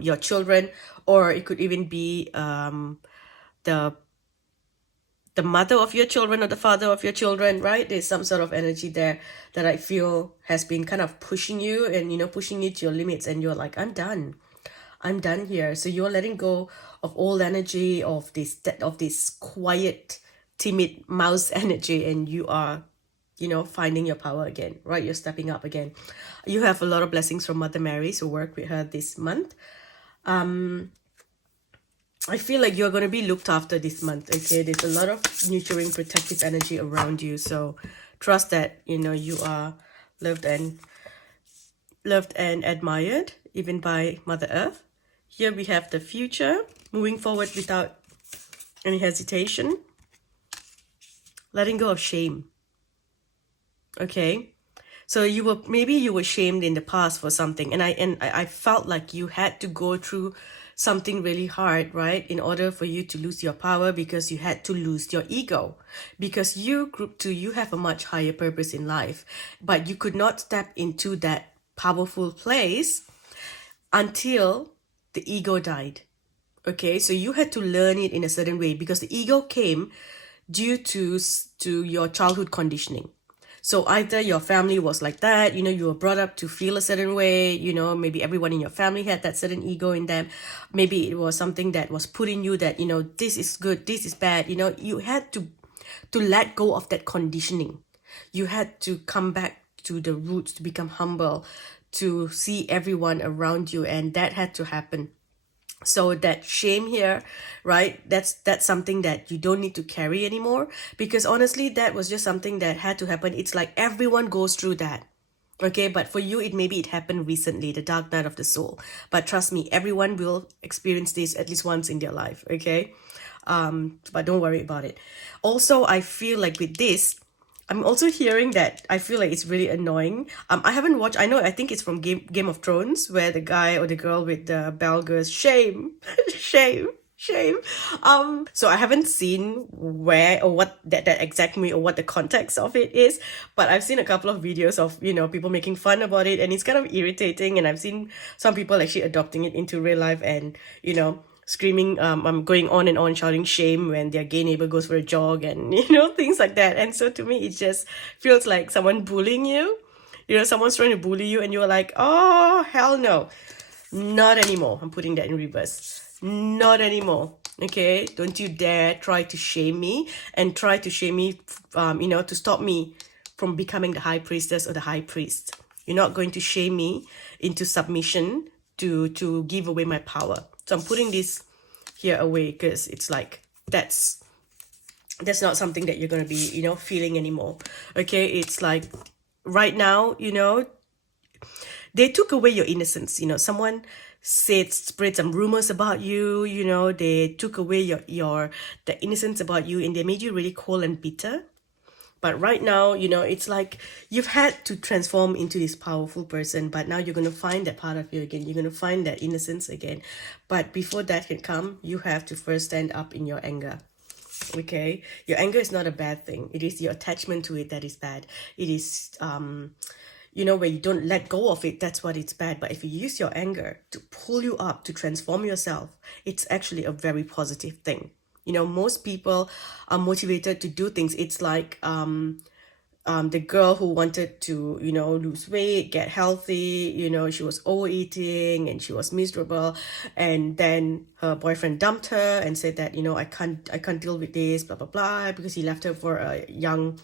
your children, or it could even be the mother of your children or the father of your children, right? There's some sort of energy there that I feel has been kind of pushing you and pushing you to your limits, and you're like, I'm done here. So you're letting go of all energy of this quiet, timid mouse energy, and you are finding your power again, right? You're stepping up again. You have a lot of blessings from Mother Mary, so work with her this month. I feel like you're going to be looked after this month. Okay, there's a lot of nurturing, protective energy around you, so trust that you are loved and admired, even by Mother Earth. Here we have the future, moving forward without any hesitation, letting go of shame. Okay, so maybe you were shamed in the past for something, and I felt like you had to go through something really hard, right, in order for you to lose your power, because you had to lose your ego, because you, group 2, you have a much higher purpose in life, but you could not step into that powerful place until the ego died. Okay, so you had to learn it in a certain way, because the ego came due to your childhood conditioning. So either your family was like that, you were brought up to feel a certain way, maybe everyone in your family had that certain ego in them. Maybe it was something that was put in you that, this is good, this is bad. You had to let go of that conditioning. You had to come back to the roots, to become humble, to see everyone around you, and that had to happen. So that shame here, right, that's something that you don't need to carry anymore, because honestly that was just something that had to happen. It's like everyone goes through that. Okay, but for you, it happened recently, the dark night of the soul. But trust me, everyone will experience this at least once in their life, okay? But don't worry about it. Also, I feel like with this, I'm also hearing that I feel like it's really annoying. I haven't watched. I think it's from Game of Thrones, where the guy or the girl with the bell goes, "Shame, shame, shame." So I haven't seen where or what that exact meaning or what the context of it is, but I've seen a couple of videos of people making fun about it, and it's kind of irritating. And I've seen some people actually adopting it into real life, and screaming, I'm going on and on shouting shame when their gay neighbor goes for a jog, and things like that. And so to me it just feels like someone bullying you. Someone's trying to bully you and you're like, oh hell no, not anymore. I'm putting that in reverse. Not anymore. Okay, don't you dare try to shame me and try to shame me, to stop me from becoming the high priestess or the high priest. You're not going to shame me into submission to give away my power. So I'm putting this here away, because it's like that's not something that you're going to be feeling anymore. Okay, it's like right now, they took away your innocence. Someone spread some rumors about you. They took away the innocence about you, and they made you really cold and bitter. But right now, it's like you've had to transform into this powerful person, but now you're going to find that part of you again. You're going to find that innocence again. But before that can come, you have to first stand up in your anger. Okay? Your anger is not a bad thing. It is your attachment to it that is bad. It is, where you don't let go of it, that's what it's bad. But if you use your anger to pull you up, to transform yourself, it's actually a very positive thing. Most people are motivated to do things. It's like the girl who wanted to, lose weight, get healthy. She was overeating and she was miserable, and then her boyfriend dumped her and said that, I can't deal with this, blah blah blah, because he left her for a young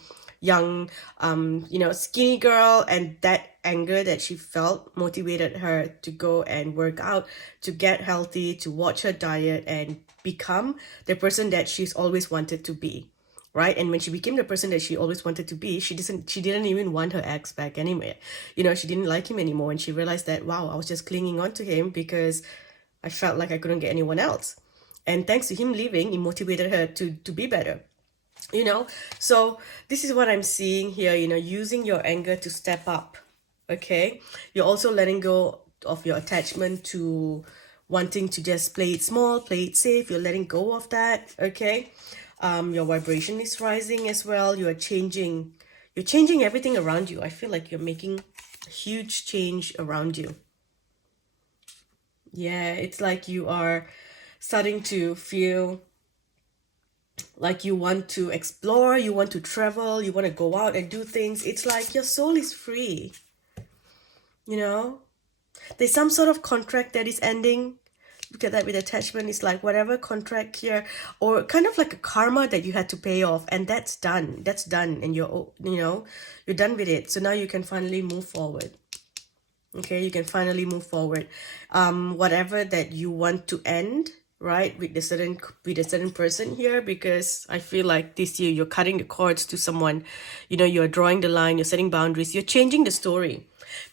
skinny girl. And that anger that she felt motivated her to go and work out, to get healthy, to watch her diet and become the person that she's always wanted to be, right? And when she became the person that she always wanted to be, she didn't even want her ex back anyway. She didn't like him anymore, and she realized that, wow, I was just clinging on to him because I felt like I couldn't get anyone else. And thanks to him leaving, it motivated her to be better. So this is what I'm seeing here, using your anger to step up. Okay, you're also letting go of your attachment to wanting to just play it small, play it safe. You're letting go of that. Okay, your vibration is rising as well. You're changing everything around you. I feel like you're making a huge change around you. Yeah, it's like you are starting to feel like you want to explore, you want to travel, you want to go out and do things. It's like your soul is free. There's some sort of contract that is ending. Look at that with attachment. It's like whatever contract here, or kind of like a karma that you had to pay off, and that's done. That's done, and you're done with it. So now you can finally move forward. Okay, you can finally move forward. Whatever that you want to end, right, with a certain person here, because I feel like this year you're cutting the cords to someone. You're drawing the line, you're setting boundaries, you're changing the story.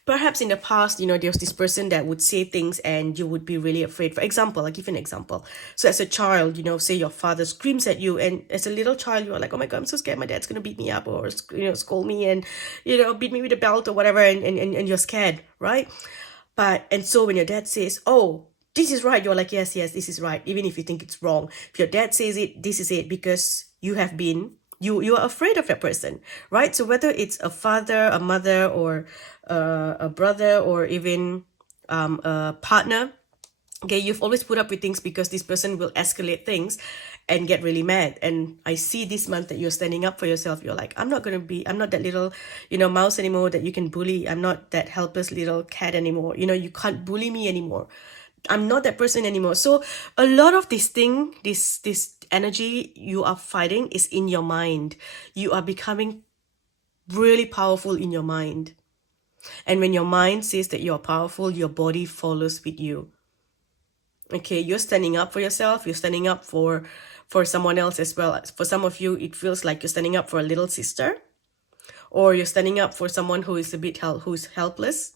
Perhaps in the past, there was this person that would say things and you would be really afraid. For example, I'll give you an example. So as a child, say your father screams at you, and as a little child, you're like, oh my God, I'm so scared my dad's going to beat me up, or, scold me and, beat me with a belt or whatever, and you're scared, right? And so when your dad says, oh, this is right, you're like, yes, this is right, even if you think it's wrong. If your dad says it, this is it, because you have been, you are afraid of that person, right? So whether it's a father, a mother, or a brother, or even a partner, okay, you've always put up with things because this person will escalate things and get really mad. And I see this month that you're standing up for yourself. You're like, I'm not that little, mouse anymore that you can bully. I'm not that helpless little cat anymore. You can't bully me anymore. I'm not that person anymore. So a lot of this energy you are fighting is in your mind. You are becoming really powerful in your mind. And when your mind says that you're powerful, your body follows with you. Okay, you're standing up for yourself. You're standing up for someone else as well. For some of you, it feels like you're standing up for a little sister, or you're standing up for someone who is a bit who's helpless.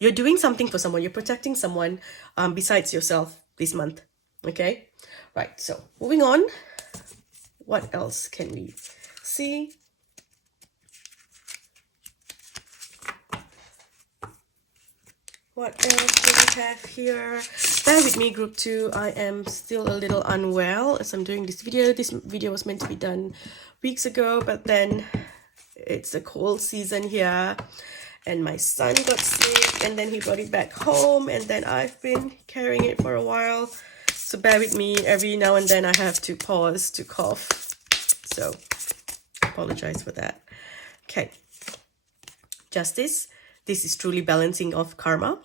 You're doing something for someone. You're protecting someone besides yourself this month. Okay, right. So moving on. What else can we see? What else do we have here? Bear with me, group 2. I am still a little unwell as I'm doing this video. This video was meant to be done weeks ago, but then it's a cold season here. And my son got sick, and then he brought it back home, and then I've been carrying it for a while. So bear with me. Every now and then I have to pause to cough. So apologize for that. Okay. Justice. This is truly balancing off karma.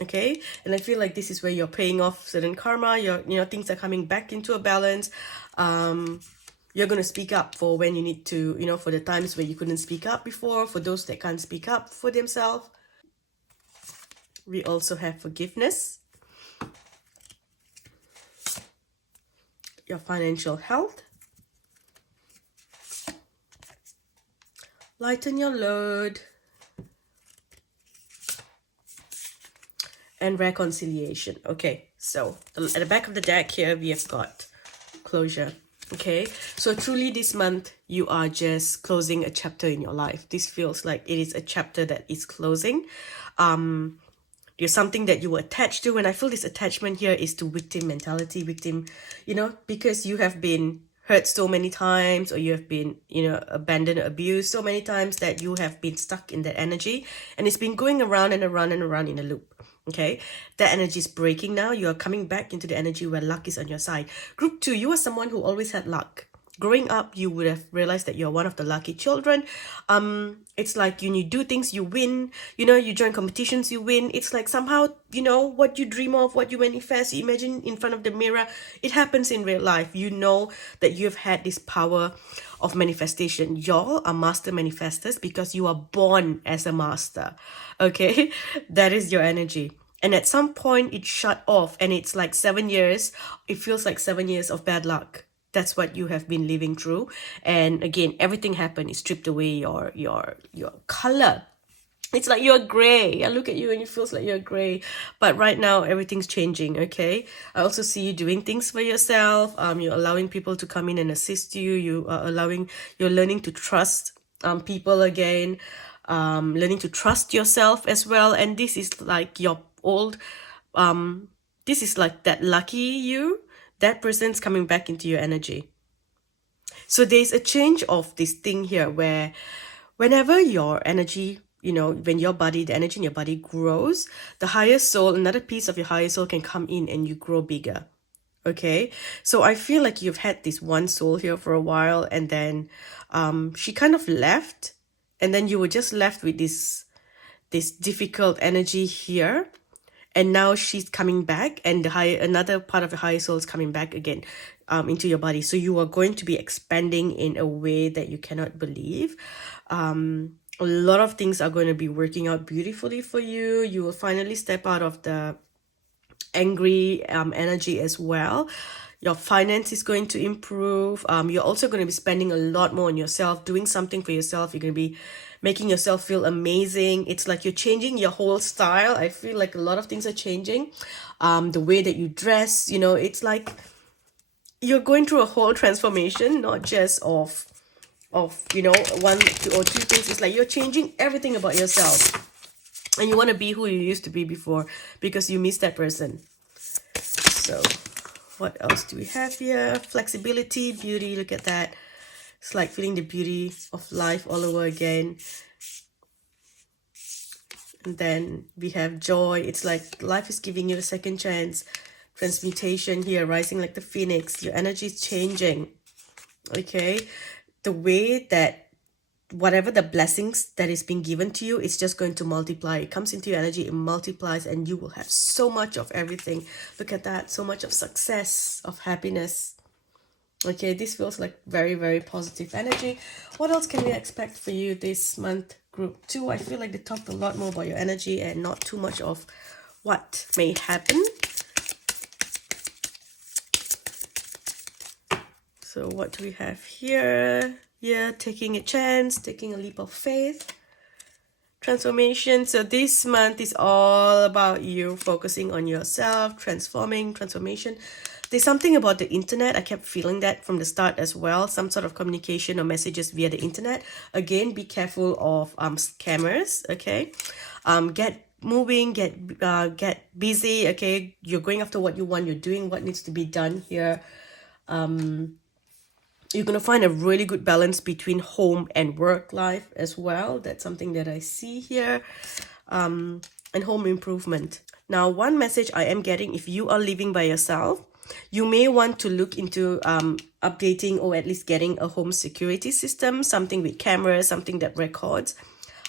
Okay, and I feel like this is where you're paying off certain karma. Things are coming back into a balance. You're going to speak up for when you need to, for the times where you couldn't speak up before, for those that can't speak up for themselves. We also have forgiveness, your financial health, lighten your load, and reconciliation. Okay, so at the back of the deck here, we have got closure. Okay, so truly this month, you are just closing a chapter in your life. This feels like it is a chapter that is closing. There's something that you were attached to, and I feel this attachment here is to victim mentality, because you have been hurt so many times, or you have been, abandoned, abused so many times that you have been stuck in that energy, and it's been going around and around and around in a loop. Okay, that energy is breaking now. You are coming back into the energy where luck is on your side. Group 2, you are someone who always had luck. Growing up, you would have realized that you're one of the lucky children. It's like you do things, you win. You join competitions, you win. It's like somehow, what you dream of, what you manifest, you imagine in front of the mirror, it happens in real life. You know that you've had this power of manifestation. Y'all are master manifestors because you are born as a master. Okay, that is your energy. And at some point, it shut off, and it's like 7 years. It feels like 7 years of bad luck. That's what you have been living through. And again, everything happened. It stripped away your color. It's like you're gray. I look at you and it feels like you're gray. But right now, everything's changing, okay? I also see you doing things for yourself. You're allowing people to come in and assist you. You're learning to trust people again. Learning to trust yourself as well. And this is like your old, this is like that lucky you. That person's coming back into your energy. So there's a change of this thing here where whenever your energy, when the energy in your body grows, the higher soul, another piece of your higher soul can come in and you grow bigger. Okay, so I feel like you've had this one soul here for a while, and then she kind of left, and then you were just left with this difficult energy here. And now she's coming back, and another part of the higher soul is coming back again into your body. So you are going to be expanding in a way that you cannot believe. A lot of things are going to be working out beautifully for you. You will finally step out of the angry energy as well. Your finance is going to improve. You're also going to be spending a lot more on yourself, doing something for yourself. You're going to be making yourself feel amazing. It's like you're changing your whole style. I feel like a lot of things are changing. The way that you dress, it's like you're going through a whole transformation, not just of 1 or 2 or 3 things. It's like you're changing everything about yourself. And you want to be who you used to be before because you miss that person. So what else do we have here? Flexibility, beauty, look at that. It's like feeling the beauty of life all over again. And then we have joy. It's like life is giving you a second chance. Transmutation here, rising like the phoenix. Your energy is changing. Okay? The way that whatever the blessings that is being given to you, it's just going to multiply. It comes into your energy, it multiplies, and you will have so much of everything. Look at that. So much of success, of happiness. Okay, this feels like very, very positive energy. What else can we expect for you this month, group 2? I feel like they talked a lot more about your energy and not too much of what may happen. So what do we have here? Yeah, taking a chance, taking a leap of faith. Transformation. So this month is all about you focusing on yourself, transformation. There's something about the internet. I kept feeling that from the start as well. Some sort of communication or messages via the internet. Again, be careful of scammers. Okay, get moving, get busy. Okay, you're going after what you want. You're doing what needs to be done here. You're going to find a really good balance between home and work life as well. That's something that I see here. And home improvement. Now, one message I am getting, if you are living by yourself, you may want to look into updating or at least getting a home security system, something with cameras, something that records.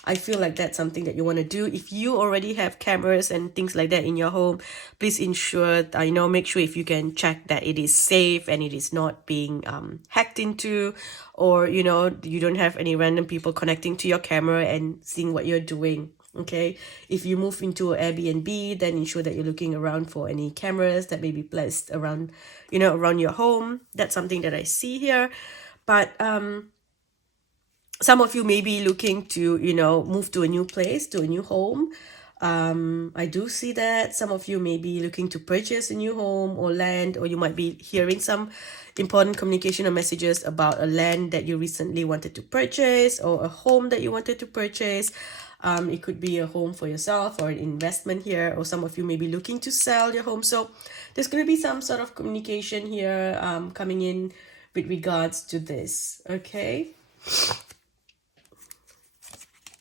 I feel like that's something that you want to do. If you already have cameras and things like that in your home, please ensure, make sure if you can check that it is safe and it is not being hacked into, or, you don't have any random people connecting to your camera and seeing what you're doing. Okay, if you move into an Airbnb, then ensure that you're looking around for any cameras that may be placed around, around your home. That's something that I see here. But some of you may be looking to, move to a new place, to a new home. I do see that. Some of you may be looking to purchase a new home or land, or you might be hearing some important communication or messages about a land that you recently wanted to purchase, or a home that you wanted to purchase. It could be a home for yourself or an investment here, or some of you may be looking to sell your home. So there's going to be some sort of communication here coming in with regards to this. Okay.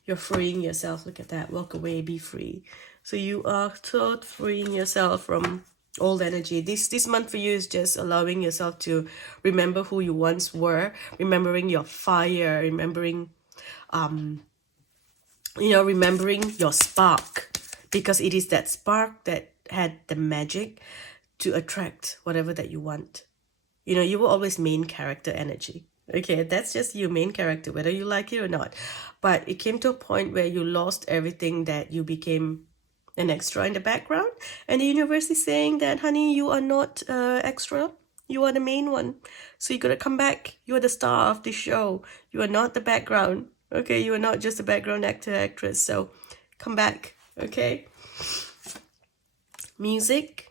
You're freeing yourself. Look at that. Walk away, be free. So you are freeing yourself from old energy. This month for you is just allowing yourself to remember who you once were, remembering your fire, remembering remembering your spark, because it is that spark that had the magic to attract whatever that you want. You were always main character energy. Okay, that's just your main character, whether you like it or not. But it came to a point where you lost everything, that you became an extra in the background. And the universe is saying that, honey, you are not extra. You are the main one. So you got to come back. You are the star of the show. You are not the background. Okay, you are not just a background actor, actress. So come back. Okay. Music.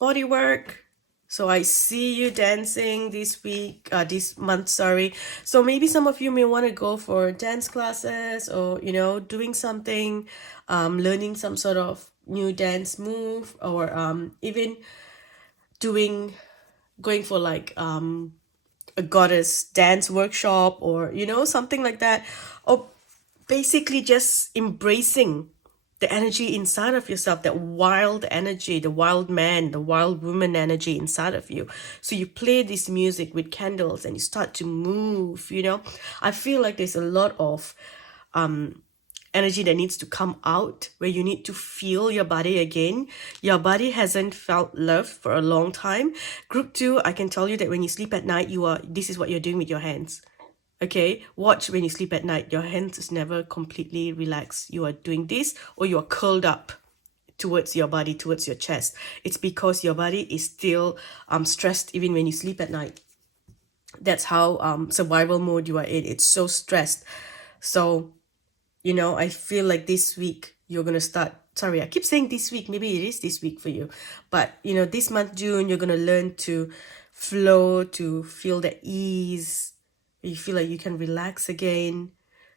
Body work. So I see you dancing this month, sorry. So maybe some of you may want to go for dance classes, or, doing something, learning some sort of new dance move, or even going for like a goddess dance workshop, or, something like that. Or basically just embracing the energy inside of yourself, that wild energy, the wild man, the wild woman energy inside of you. So you play this music with candles and you start to move, I feel like there's a lot of energy that needs to come out, where you need to feel your body again. Your body hasn't felt love for a long time. Group 2, I can tell you that when you sleep at night, this is what you're doing with your hands. Okay, watch when you sleep at night. Your hands is never completely relaxed. You are doing this, or you are curled up towards your body, towards your chest. It's because your body is still stressed even when you sleep at night. That's how survival mode you are in. It's so stressed. So, I feel like this week you're going to start. Sorry, I keep saying this week. Maybe it is this week for you. But, this month, June, you're going to learn to flow, to feel the ease. You feel like you can relax again.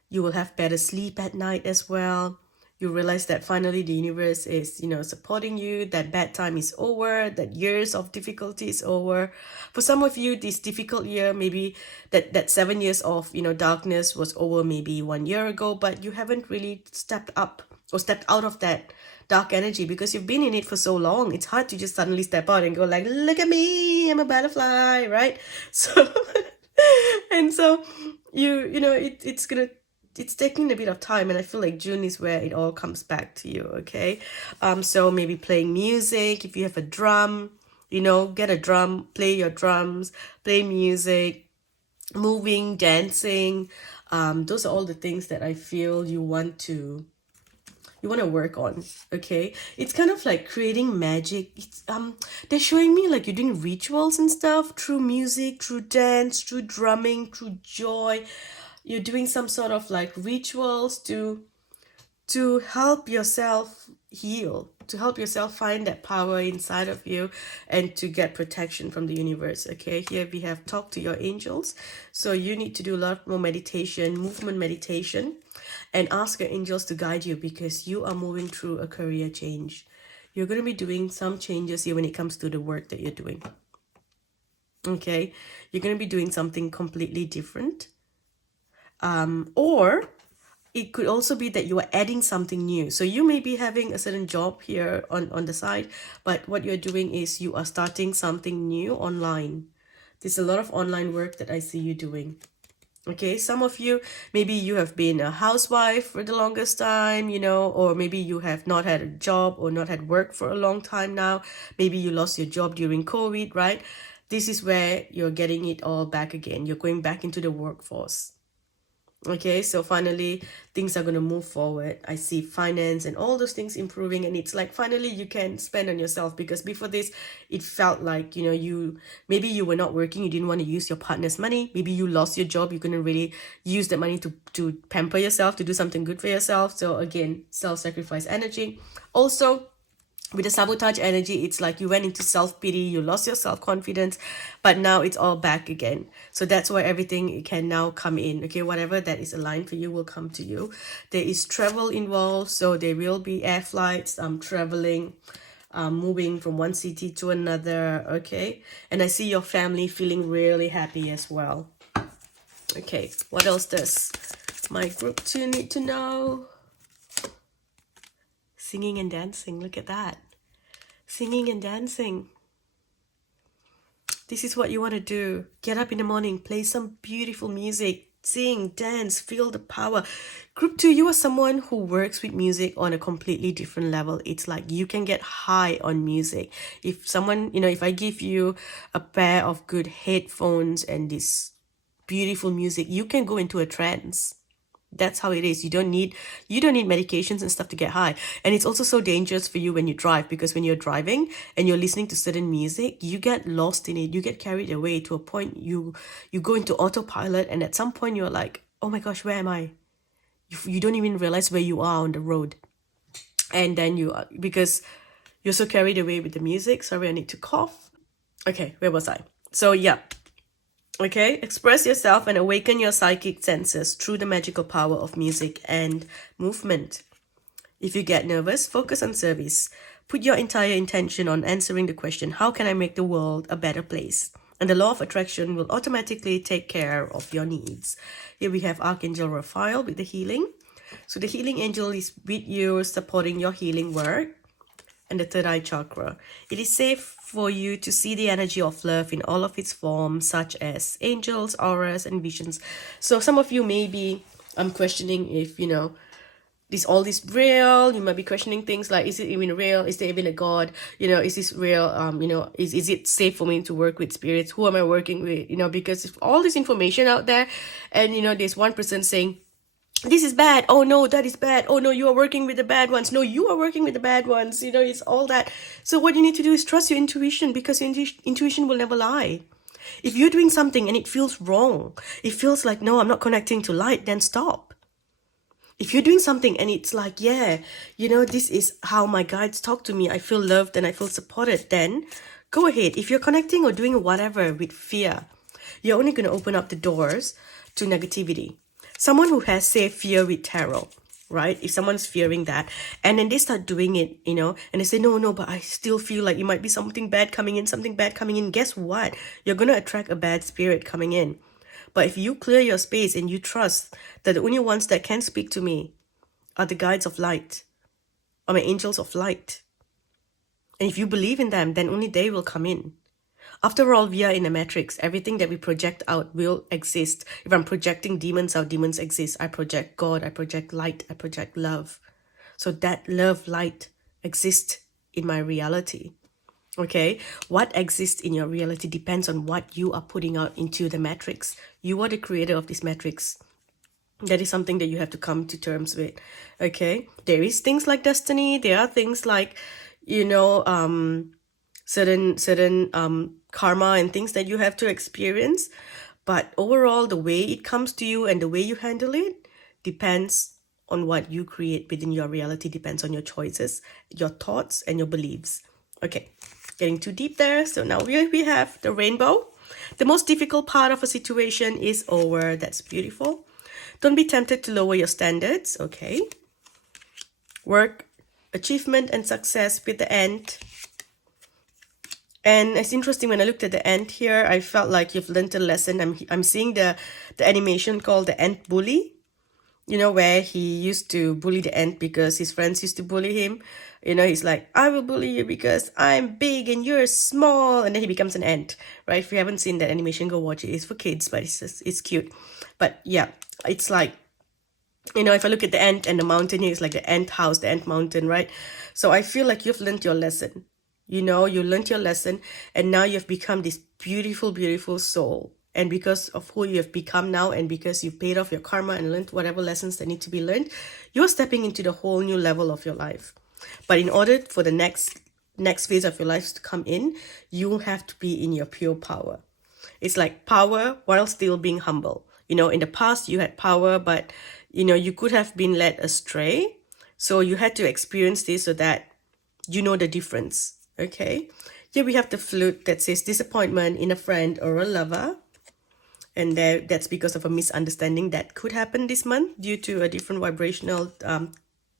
You will have better sleep at night as well. You realize that finally the universe is, supporting you, that bad time is over, that years of difficulty is over. For some of you, this difficult year, maybe that 7 years of, darkness was over maybe 1 year ago, but you haven't really stepped up or stepped out of that dark energy because you've been in it for so long. It's hard to just suddenly step out and go like, look at me, I'm a butterfly, right? So, and so it's taking a bit of time, and I feel like June is where it all comes back to you. Okay, so maybe playing music. If you have a drum, get a drum, play your drums, play music, moving, dancing. Those are all the things that I feel you want to you want to work on. Okay, it's kind of like creating magic. It's they're showing me like you're doing rituals and stuff through music, through dance, through drumming, through joy. You're doing some sort of like rituals to help yourself heal, to help yourself find that power inside of you, and to get protection from the universe. Okay, here we have talk to your angels. So you need to do a lot more meditation, movement meditation, and ask your angels to guide you, because you are moving through a career change. You're going to be doing some changes here when it comes to the work that you're doing. Okay, you're going to be doing something completely different, or it could also be that you are adding something new. So you may be having a certain job here on the side, but what you're doing is you are starting something new online. There's a lot of online work that I see you doing. Okay, some of you, maybe you have been a housewife for the longest time, you know, or maybe you have not had a job or not had work for a long time now. Maybe you lost your job during COVID, right? This is where you're getting it all back again. You're going back into the workforce. Okay, so finally things are going to move forward. I see finance and all those things improving, and it's like finally you can spend on yourself, because before this it felt like, you know, you maybe you were not working, you didn't want to use your partner's money, maybe you lost your job, you couldn't really use that money to pamper yourself, to do something good for yourself. So again, self-sacrifice energy. Also, with the sabotage energy, it's like you went into self-pity, you lost your self-confidence, but now it's all back again. So that's why everything can now come in. Okay, whatever that is aligned for you will come to you. There is travel involved, so there will be air flights, traveling, moving from one city to another. Okay, and I see your family feeling really happy as well. Okay, what else does my group 2 need to know? Singing and dancing, look at that. Singing and dancing. This is what you want to do. Get up in the morning, play some beautiful music, sing, dance, feel the power. Group 2, you are someone who works with music on a completely different level. It's like you can get high on music. If someone, you know, if I give you a pair of good headphones and this beautiful music, you can go into a trance. That's how it is. You don't need medications and stuff to get high. And it's also so dangerous for you when you drive, because when you're driving and you're listening to certain music, you get lost in it. You get carried away to a point you go into autopilot, and at some point you're like, oh my gosh, where am I? You don't even realize where you are on the road. And then because you're so carried away with the music. Sorry, I need to cough. Okay, where was I? So yeah. Okay, express yourself and awaken your psychic senses through the magical power of music and movement. If you get nervous, focus on service. Put your entire intention on answering the question, how can I make the world a better place? And the law of attraction will automatically take care of your needs. Here we have Archangel Raphael with the healing. So the healing angel is with you, supporting your healing work. And the third eye chakra. It is safe for you to see the energy of love in all of its forms, such as angels, auras, and visions. So some of you may be questioning if, you know, is all this real? You might be questioning things like, is it even real? Is there even a God? You know, is this real? You know, is it safe for me to work with spirits? Who am I working with? You know, because if all this information out there, and, you know, there's one person saying, this is bad. Oh no, that is bad. Oh no, you are working with the bad ones. No, you are working with the bad ones. You know, it's all that. So what you need to do is trust your intuition, because your intuition will never lie. If you're doing something and it feels wrong, it feels like, no, I'm not connecting to light, then stop. If you're doing something and it's like, yeah, you know, this is how my guides talk to me, I feel loved and I feel supported, then go ahead. If you're connecting or doing whatever with fear, you're only going to open up the doors to negativity. Someone who has, say, fear with tarot, right? If someone's fearing that, and then they start doing it, you know, and they say, no, but I still feel like it might be something bad coming in. Guess what? You're going to attract a bad spirit coming in. But if you clear your space and you trust that the only ones that can speak to me are the guides of light, or my angels of light, and if you believe in them, then only they will come in. After all, we are in a matrix. Everything that we project out will exist. If I'm projecting demons out, demons exist. I project God, I project light, I project love. So that love, light exists in my reality. Okay? What exists in your reality depends on what you are putting out into the matrix. You are the creator of this matrix. That is something that you have to come to terms with. Okay, there is things like destiny. There are things like, you know, certain karma and things that you have to experience. But overall, the way it comes to you and the way you handle it depends on what you create within your reality, depends on your choices, your thoughts, and your beliefs. Okay, getting too deep there. So now we have the rainbow. The most difficult part of a situation is over. That's beautiful. Don't be tempted to lower your standards. Okay. Work, achievement, and success with the end. And it's interesting, when I looked at the ant here, I felt like you've learned a lesson. I'm seeing the animation called the ant bully, you know, where he used to bully the ant because his friends used to bully him. You know, he's like, I will bully you because I'm big and you're small. And then he becomes an ant, right? If you haven't seen that animation, go watch it. It's for kids, but it's cute. But yeah, it's like, you know, if I look at the ant and the mountain here, it's like the ant house, the ant mountain, right? So I feel like you've learned your lesson. You know, you learned your lesson, and now you've become this beautiful, beautiful soul. And because of who you have become now, and because you've paid off your karma and learned whatever lessons that need to be learned, you're stepping into the whole new level of your life. But in order for the next phase of your life to come in, you have to be in your pure power. It's like power while still being humble. You know, in the past you had power, but you know, you could have been led astray. So you had to experience this so that you know the difference. Okay, here we have the flute that says disappointment in a friend or a lover. And that's because of a misunderstanding that could happen this month due to a different vibrational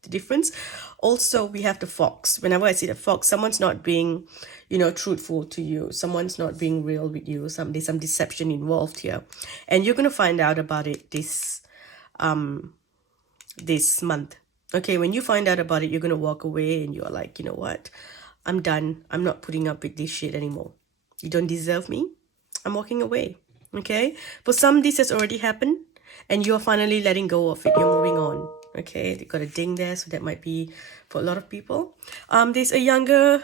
difference. Also, we have the fox. Whenever I see the fox, someone's not being, you know, truthful to you. Someone's not being real with you. There's some deception involved here. And you're going to find out about it this month. Okay, when you find out about it, you're going to walk away and you're like, you know what? I'm done. I'm not putting up with this shit anymore. You don't deserve me. I'm walking away. Okay? For some, this has already happened and you're finally letting go of it. You're moving on. Okay? They got a ding there, so that might be for a lot of people. There's a younger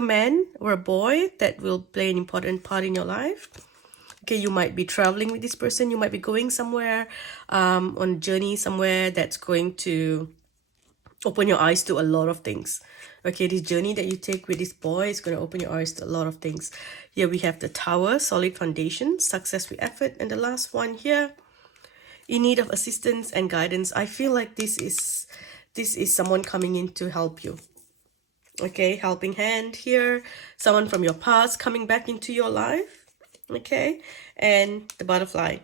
man or a boy that will play an important part in your life. Okay, you might be traveling with this person. You might be going somewhere on a journey somewhere that's going to open your eyes to a lot of things. Okay, this journey that you take with this boy is going to open your eyes to a lot of things. Here we have the tower, solid foundation, success with effort. And the last one here, in need of assistance and guidance. I feel like this is someone coming in to help you. Okay, helping hand here. Someone from your past coming back into your life. Okay, and the butterfly.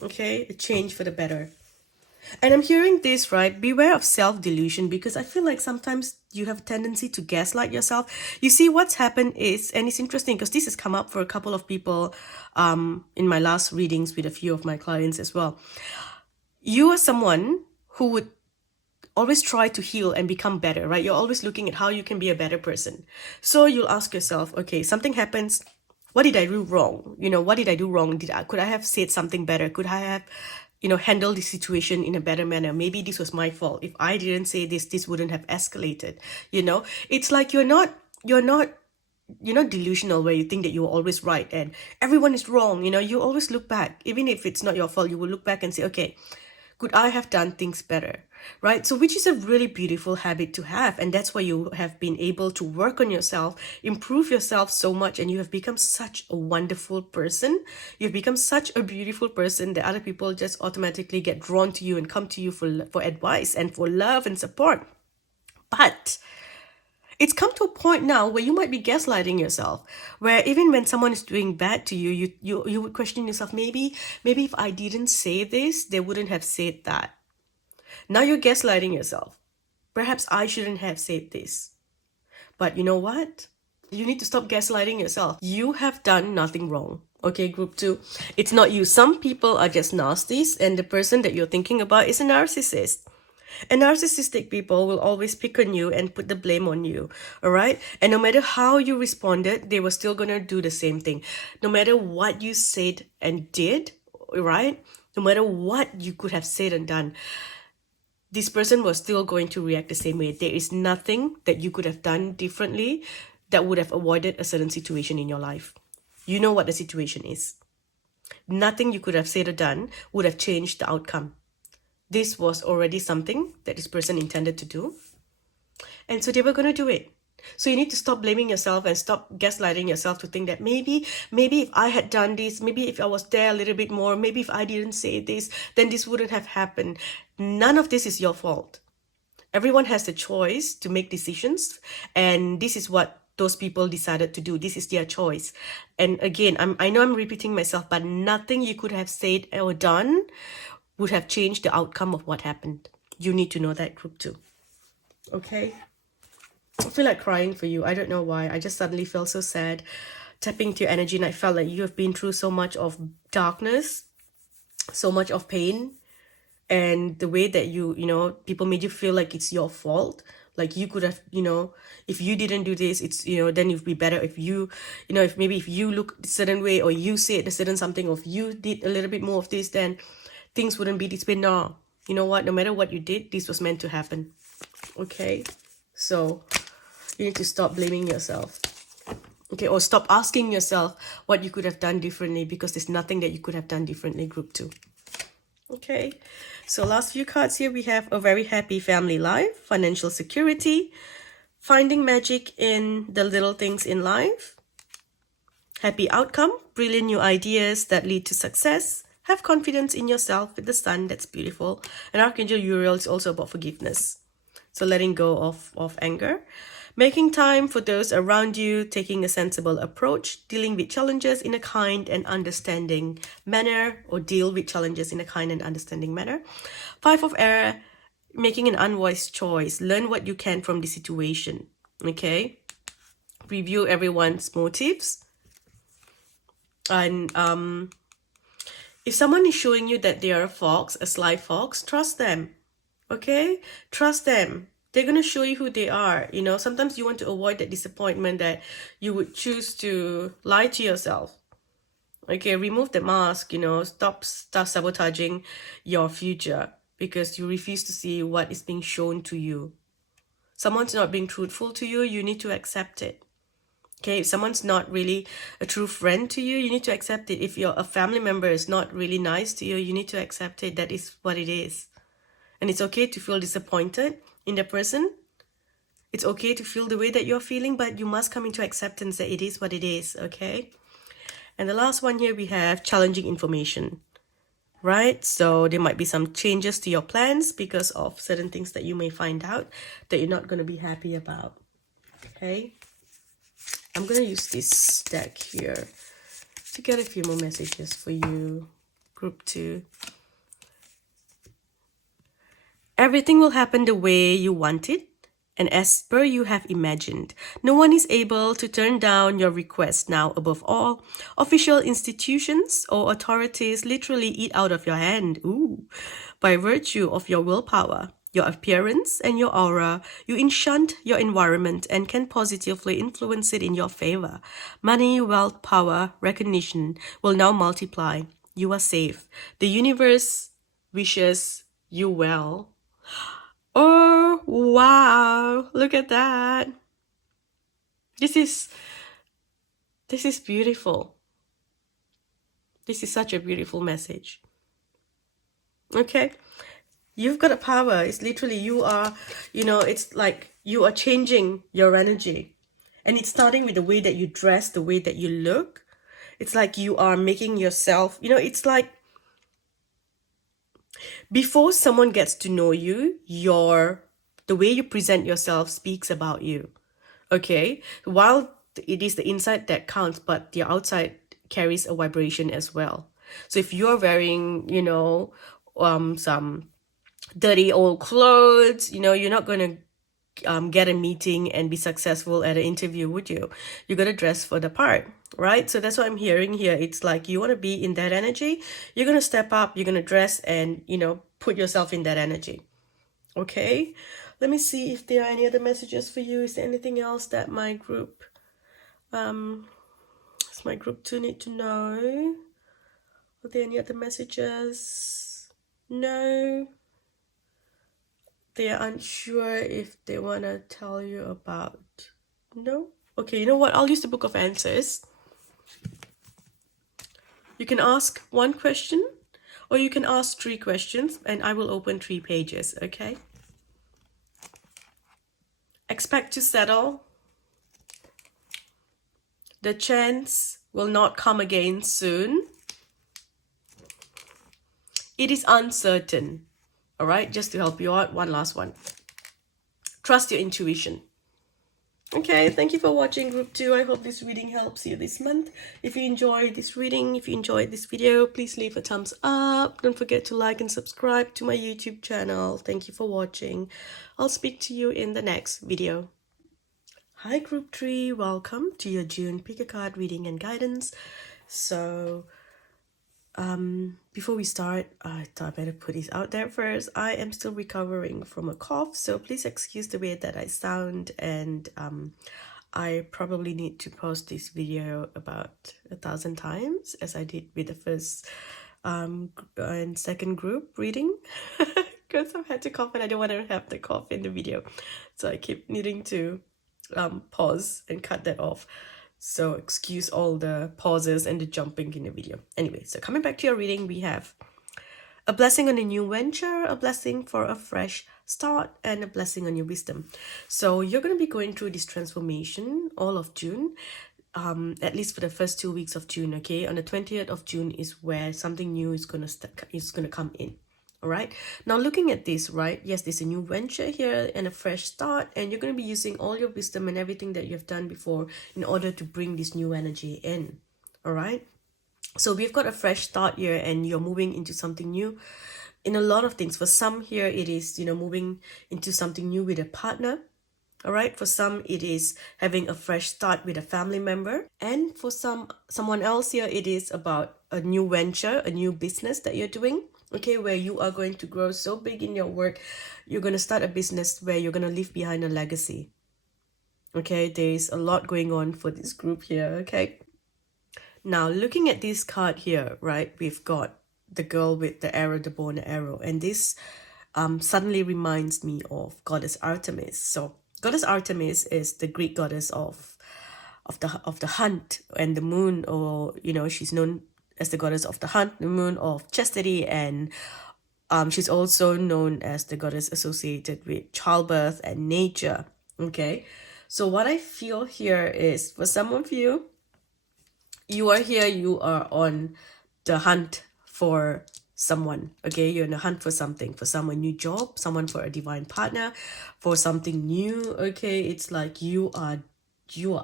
Okay, a change for the better. And I'm hearing this, right? Beware of self-delusion, because I feel like sometimes you have a tendency to gaslight yourself. You see, what's happened is, and it's interesting because this has come up for a couple of people in my last readings with a few of my clients as well. You are someone who would always try to heal and become better, right? You're always looking at how you can be a better person. So you'll ask yourself, okay, something happens. What did I do wrong? You know, what did I do wrong? Could I have said something better? Could I have, you know, handle the situation in a better manner? Maybe this was my fault. If I didn't say this, this wouldn't have escalated. You know, it's like you're not delusional where you think that you're always right and everyone is wrong. You know, you always look back, even if it's not your fault, you will look back and say, okay, could I have done things better? Right? So which is a really beautiful habit to have. And that's why you have been able to work on yourself, improve yourself so much. And you have become such a wonderful person. You've become such a beautiful person that other people just automatically get drawn to you and come to you for advice and for love and support. But it's come to a point now where you might be gaslighting yourself, where even when someone is doing bad to you, you would question yourself, maybe if I didn't say this, they wouldn't have said that. Now you're gaslighting yourself. Perhaps I shouldn't have said this. But you know what? You need to stop gaslighting yourself. You have done nothing wrong. Okay, group 2. It's not you. Some people are just nasties, and the person that you're thinking about is a narcissist. And narcissistic people will always pick on you and put the blame on you, all right? And no matter how you responded, they were still going to do the same thing. No matter what you said and did, right? No matter what you could have said and done, this person was still going to react the same way. There is nothing that you could have done differently that would have avoided a certain situation in your life. You know what the situation is. Nothing you could have said or done would have changed the outcome. This was already something that this person intended to do. And so they were going to do it. So you need to stop blaming yourself and stop gaslighting yourself to think that maybe if I had done this, maybe if I was there a little bit more, maybe if I didn't say this, then this wouldn't have happened. None of this is your fault. Everyone has the choice to make decisions, and this is what those people decided to do. This is their choice. And again, I know I'm repeating myself, but nothing you could have said or done would have changed the outcome of what happened. You need to know that, group 2. Okay? I feel like crying for you. I don't know why. I just suddenly felt so sad tapping into your energy, and I felt like you have been through so much of darkness, so much of pain, and the way that you know, people made you feel like it's your fault. Like you could have, you know, if you didn't do this, it's, you know, then it'd be better if you, you know, if maybe if you look a certain way or you said a certain something, or if you did a little bit more of this, then things wouldn't be this way. No, you know what? No matter what you did, this was meant to happen. Okay? So you need to stop blaming yourself. Okay, or stop asking yourself what you could have done differently, because there's nothing that you could have done differently, group 2. Okay, so last few cards here, we have a very happy family life, financial security, finding magic in the little things in life, happy outcome, brilliant new ideas that lead to success, have confidence in yourself with the sun, that's beautiful. And Archangel Uriel is also about forgiveness. So letting go of anger. Making time for those around you, taking a sensible approach, dealing with challenges in a kind and understanding manner, or deal with challenges in a kind and understanding manner. 5 of Air, making an unwise choice. Learn what you can from the situation. Okay? Review everyone's motives. And if someone is showing you that they are a fox, a sly fox, trust them. Okay? Trust them. They're going to show you who they are. You know, sometimes you want to avoid that disappointment that you would choose to lie to yourself. Okay, remove the mask, you know, stop sabotaging your future because you refuse to see what is being shown to you. Someone's not being truthful to you, you need to accept it. Okay, if someone's not really a true friend to you, you need to accept it. If a family member is not really nice to you, you need to accept it. That is what it is. And it's okay to feel disappointed in the person. It's okay to feel the way that you're feeling, but you must come into acceptance that it is what it is, okay? And the last one here, we have challenging information, right? So there might be some changes to your plans because of certain things that you may find out that you're not going to be happy about, okay? I'm going to use this deck here to get a few more messages for you, group 2. Everything will happen the way you want it and as per you have imagined. No one is able to turn down your request now. Above all, official institutions or authorities literally eat out of your hand. Ooh. By virtue of your willpower, your appearance, and your aura, you enchant your environment and can positively influence it in your favor. Money, wealth, power, recognition will now multiply. You are safe. The universe wishes you well. Oh, wow. Look at that. This is beautiful. This is such a beautiful message. Okay. You've got a power. It's literally you are, you know, it's like you are changing your energy. And it's starting with the way that you dress, the way that you look. It's like you are making yourself, you know, it's like before someone gets to know you, the way you present yourself speaks about you. Okay? While it is the inside that counts, but the outside carries a vibration as well. So if you're wearing, you know, some dirty old clothes, you know, you're not going to get a meeting and be successful at an interview, would you? You got to dress for the part, right? So that's what I'm hearing here. It's like you want to be in that energy. You're going to step up, you're going to dress and, you know, put yourself in that energy. Okay? Let me see if there are any other messages for you. Is there anything else that my group, does my group 2 need to know? Are there any other messages? No. They are unsure if they want to tell you about. No? Okay, you know what? I'll use the Book of Answers. You can ask one question or you can ask 3 questions and I will open 3 pages, okay? Expect to settle. The chance will not come again soon. It is uncertain. All right, just to help you out, one last one. Trust your intuition. Okay, thank you for watching group 2. I hope this reading helps you this month. If you enjoyed this reading, if you enjoyed this video, please leave a thumbs up. Don't forget to like and subscribe to my YouTube channel. Thank you for watching. I'll speak to you in the next video. Hi group 3, welcome to your June pick a card reading and guidance. So before we start, I thought I better put this out there first. I am still recovering from a cough, so please excuse the way that I sound, and I probably need to post this video about 1,000 times as I did with the first and second group reading because I've had to cough and I don't want to have the cough in the video, so I keep needing to pause and cut that off. So excuse all the pauses and the jumping in the video. Anyway, so coming back to your reading, we have a blessing on a new venture, a blessing for a fresh start, and a blessing on your wisdom. So you're going to be going through this transformation all of June, at least for the first 2 weeks of June, okay? On the 20th of June is where something new is going to come in. All right, now looking at this, right? Yes, there's a new venture here and a fresh start, and you're going to be using all your wisdom and everything that you've done before in order to bring this new energy in. All right, so we've got a fresh start here and you're moving into something new in a lot of things. For some here, it is, moving into something new with a partner. All right, for some, it is having a fresh start with a family member. And for someone else here, it is about a new venture, a new business that you're doing. Okay, where you are going to grow so big in your work, you're going to start a business where you're going to leave behind a legacy. Okay, there's a lot going on for this group here, okay? Now, looking at this card here, right, we've got the girl with the arrow, the bow and the arrow, and this suddenly reminds me of Goddess Artemis. So, Goddess Artemis is the Greek goddess of the hunt and the moon, or, she's known as the goddess of the hunt, the moon of chastity, and she's also known as the goddess associated with childbirth and nature. Okay, so what I feel here is, for some of you, you are here, you are on the hunt for someone. Okay, you're in a hunt for something, for someone, new job, someone for a divine partner, for something new. Okay, it's like you are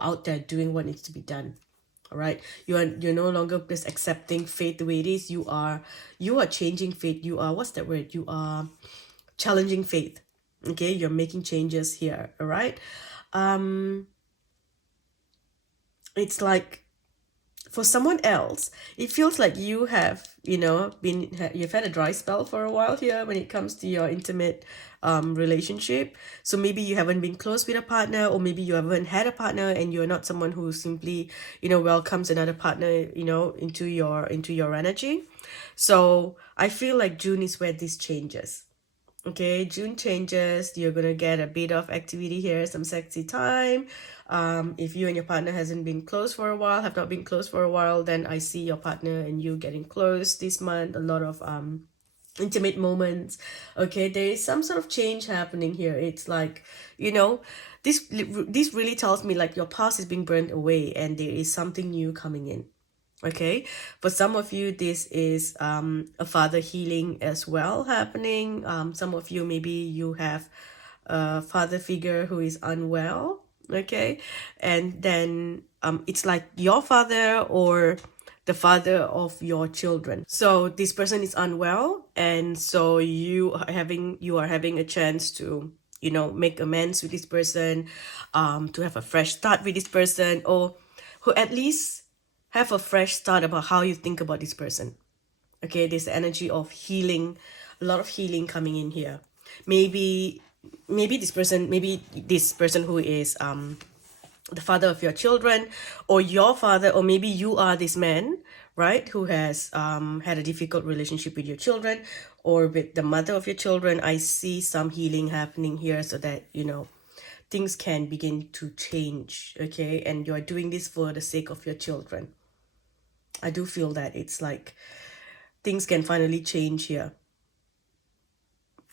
out there doing what needs to be done. All right, you're no longer just accepting fate the way it is. You are changing fate. You are, what's that word, you are challenging fate. Okay, you're making changes here. All right, it's like, for someone else, it feels like you have, you've had a dry spell for a while here when it comes to your intimate relationship. So maybe you haven't been close with a partner, or maybe you haven't had a partner and you're not someone who simply, welcomes another partner, into your energy. So I feel like June is where this changes. Okay, June changes. You're gonna get a bit of activity here, some sexy time. If you and your partner have not been close for a while, then I see your partner and you getting close this month. A lot of intimate moments. Okay, there is some sort of change happening here. It's like, this really tells me like your past is being burned away and there is something new coming in. Okay, for some of you, this is a father healing as well happening. Some of you, maybe you have a father figure who is unwell. Okay, and then it's like your father or the father of your children. So this person is unwell, and so you are having a chance to make amends with this person, to have a fresh start with this person, or who at least have a fresh start about how you think about this person. Okay, there's the energy of healing, a lot of healing coming in here. Maybe this person who is the father of your children, or your father, or maybe you are this man, right, who has had a difficult relationship with your children or with the mother of your children. I see some healing happening here so that things can begin to change. Okay, and you're doing this for the sake of your children. I do feel that it's like things can finally change here,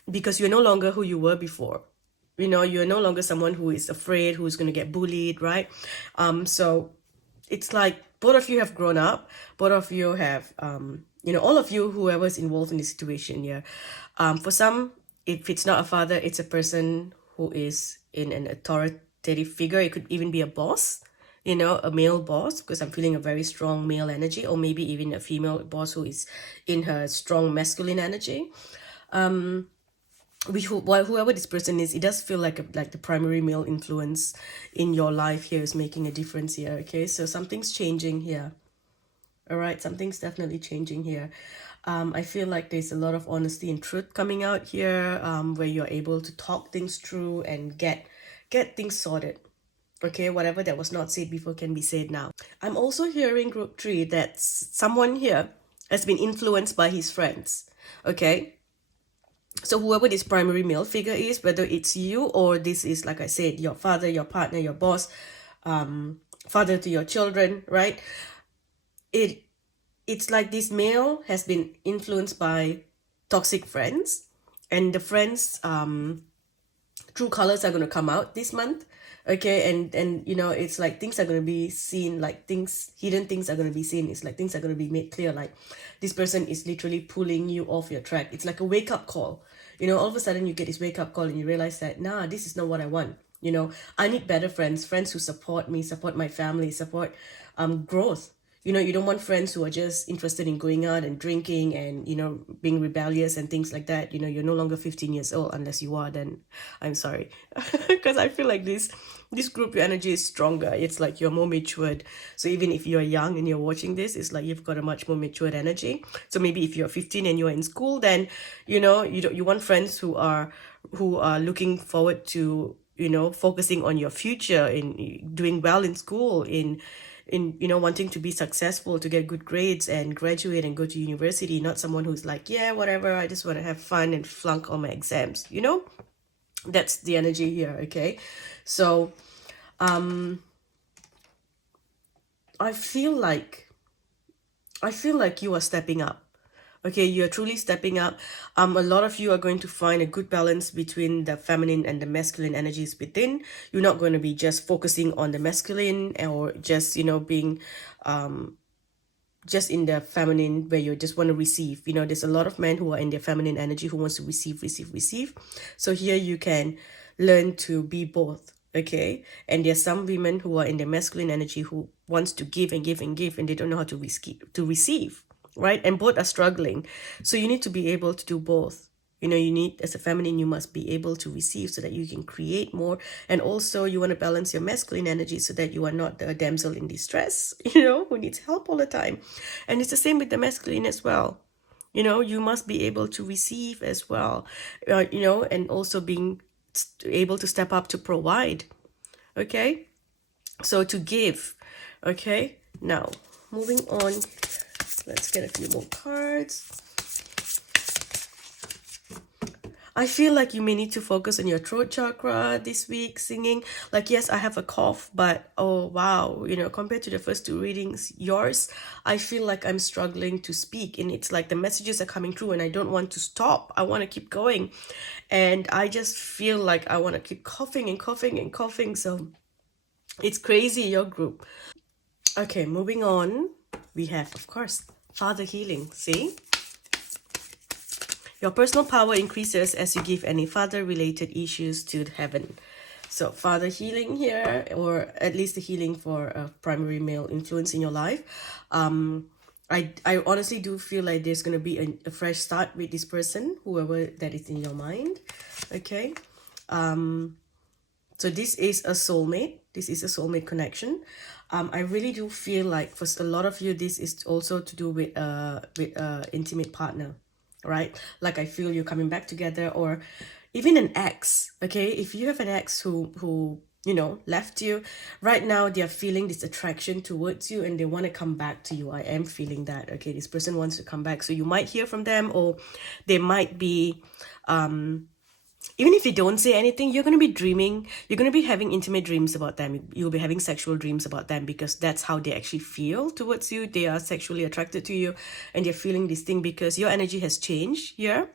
because you're no longer who you were before. You know, you're no longer someone who is afraid, who's going to get bullied, right? So it's like both of you have grown up, both of you have, all of you, whoever's involved in the situation here. For some, if it's not a father, it's a person who is in an authoritative figure. It could even be a boss, a male boss, because I'm feeling a very strong male energy, or maybe even a female boss who is in her strong masculine energy. Whoever this person is, it does feel like the primary male influence in your life here is making a difference here. Okay, so something's changing here. All right, something's definitely changing here. I feel like there's a lot of honesty and truth coming out here, where you're able to talk things through and get things sorted. Okay, whatever that was not said before can be said now. I'm also hearing group 3 that someone here has been influenced by his friends. Okay, so whoever this primary male figure is, whether it's you or this is, like I said, your father, your partner, your boss, father to your children, right? It's like this male has been influenced by toxic friends, and the friends true colors are going to come out this month. Okay, and it's like things are going to be seen, like hidden things are going to be seen. It's like things are going to be made clear, like this person is literally pulling you off your track. It's like a wake-up call. All of a sudden you get this wake-up call and you realize that, nah, this is not what I want. I need better friends who support me, support my family, support growth. You don't want friends who are just interested in going out and drinking and, being rebellious and things like that. You're no longer 15 years old, unless you are, then I'm sorry. Because I feel like this group, your energy is stronger. It's like you're more matured. So even if you're young and you're watching this, it's like you've got a much more matured energy. So maybe if you're 15 and you're in school, then, you want friends who are looking forward to, focusing on your future, in doing well in school, in wanting to be successful, to get good grades and graduate and go to university, not someone who's like, yeah, whatever, I just want to have fun and flunk all my exams. That's the energy here. Okay, so I feel like you are stepping up. Okay, you're truly stepping up. A lot of you are going to find a good balance between the feminine and the masculine energies within. You're not going to be just focusing on the masculine, or just, being just in the feminine, where you just want to receive. There's a lot of men who are in their feminine energy who wants to receive. So here you can learn to be both. Okay, and there's some women who are in their masculine energy who wants to give and give and give, and they don't know how to receive. Right? And both are struggling. So you need to be able to do both. You need, as a feminine, you must be able to receive so that you can create more. And also you want to balance your masculine energy so that you are not the damsel in distress, who needs help all the time. And it's the same with the masculine as well. You must be able to receive as well, and also being able to step up to provide. Okay? So to give. Okay? Now, moving on. Let's get a few more cards. I feel like you may need to focus on your throat chakra this week, singing. Like, yes, I have a cough, but oh, wow. Compared to the first 2 readings, yours, I feel like I'm struggling to speak. And it's like the messages are coming through and I don't want to stop. I want to keep going. And I just feel like I want to keep coughing and coughing and coughing. So it's crazy, your group. Okay, moving on. We have, of course, Father healing. See? Your personal power increases as you give any father-related issues to heaven. So Father healing here, or at least the healing for a primary male influence in your life. I honestly do feel like there's going to be a fresh start with this person, whoever that is in your mind. Okay. So this is a soulmate. This is a soulmate connection. I really do feel like for a lot of you, this is also to do with intimate partner, right? Like I feel you're coming back together, or even an ex. Okay, if you have an ex who left you, right now they are feeling this attraction towards you and they want to come back to you. I am feeling that. Okay, this person wants to come back, so you might hear from them, or they might be Even if you don't say anything, you're going to be dreaming, you're going to be having intimate dreams about them, you'll be having sexual dreams about them, because that's how they actually feel towards you. They are sexually attracted to you, and they're feeling this thing because your energy has changed here.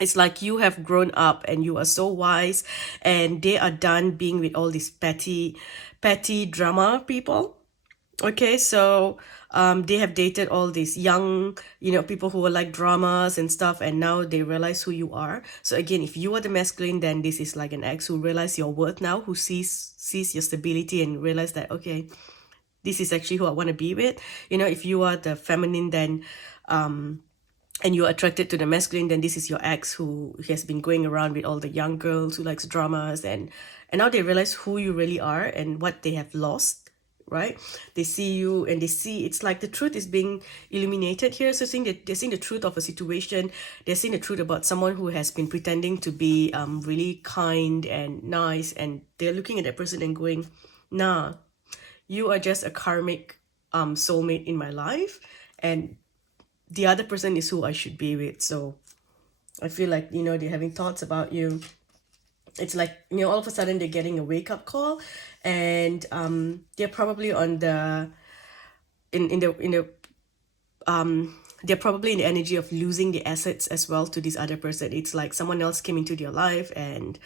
It's like you have grown up and you are so wise, and they are done being with all these petty drama people. Okay, so they have dated all these young, people who were like dramas and stuff, and now they realize who you are. So again, if you are the masculine, then this is like an ex who realize your worth now, who sees your stability and realize that, okay, this is actually who I want to be with. If you are the feminine, then and you're attracted to the masculine, then this is your ex who has been going around with all the young girls who likes dramas, and now they realize who you really are and what they have lost, right? They see you and they see, it's like the truth is being illuminated here. So they're seeing the truth of a situation. They're seeing the truth about someone who has been pretending to be really kind and nice, and they're looking at that person and going, nah, you are just a karmic soulmate in my life, and the other person is who I should be with. So I feel like, they're having thoughts about you. It's like, all of a sudden they're getting a wake-up call, and they're probably on the in the they're probably in the energy of losing the assets as well to this other person. It's like someone else came into their life and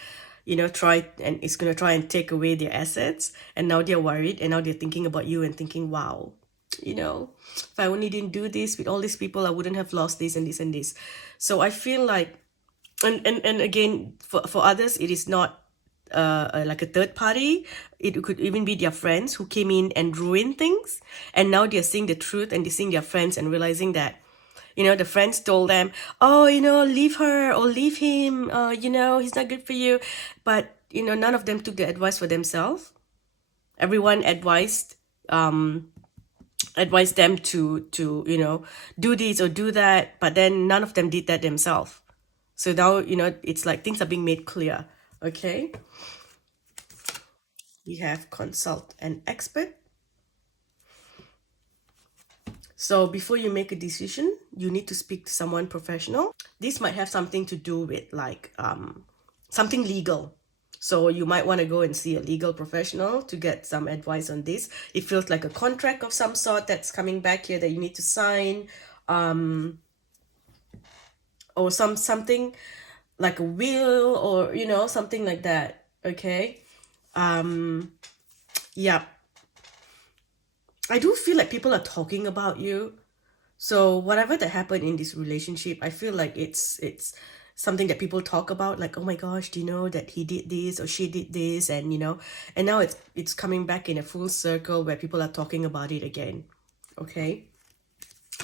it's gonna try and take away their assets, and now they're worried, and now they're thinking about you and thinking, wow, if I only didn't do this with all these people, I wouldn't have lost this and this and this. So I feel like, and again, for others, it is not like a third party. It could even be their friends who came in and ruined things, and now they're seeing the truth, and they're seeing their friends and realizing that, the friends told them, oh, leave her or leave him, he's not good for you. But none of them took the advice for themselves. Everyone advised them to do this or do that, but then none of them did that themselves. So now, it's like things are being made clear. Okay, we have consult an expert. So before you make a decision, you need to speak to someone professional. This might have something to do with like something legal. So you might want to go and see a legal professional to get some advice on this. It feels like a contract of some sort that's coming back here that you need to sign, or something like a will, or something like that. Okay. Yeah. I do feel like people are talking about you. So whatever that happened in this relationship, I feel like it's something that people talk about, like, oh my gosh, do you know that he did this or she did this, and and now it's coming back in a full circle where people are talking about it again. Okay,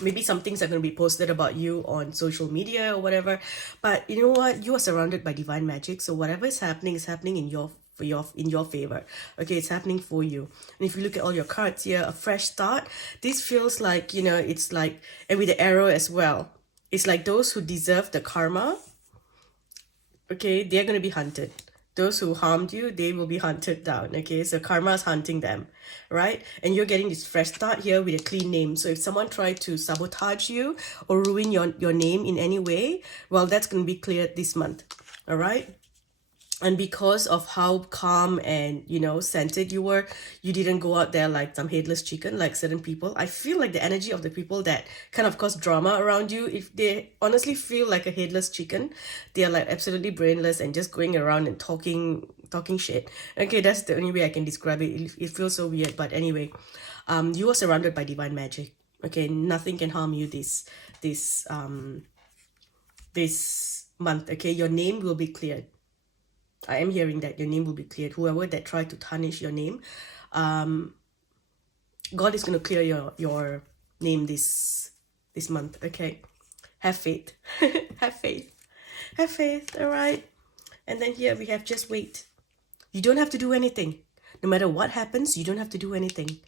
maybe some things are going to be posted about you on social media or whatever, but you know what, you are surrounded by divine magic, so whatever is happening in your favor. Okay, it's happening for you. And if you look at all your cards here, a fresh start, this feels like, it's like, and with the arrow as well, it's like those who deserve the karma, okay, they're going to be hunted. Those who harmed you, they will be hunted down. Okay, so karma is hunting them, right? And you're getting this fresh start here with a clean name. So if someone tried to sabotage you or ruin your name in any way, well, that's going to be cleared this month. All right. And because of how calm and, centered you were, you didn't go out there like some headless chicken, like certain people. I feel like the energy of the people that kind of cause drama around you, if they honestly feel like a headless chicken, they are like absolutely brainless and just going around and talking shit. Okay, that's the only way I can describe it. It feels so weird, but anyway, you are surrounded by divine magic. Okay, nothing can harm you this month. Okay, your name will be cleared. I am hearing that your name will be cleared. Whoever that tried to tarnish your name, God is going to clear your name this month. Okay, have faith. Have faith. Have faith. All right. And then here we have just wait. You don't have to do anything. No matter what happens, you don't have to do anything.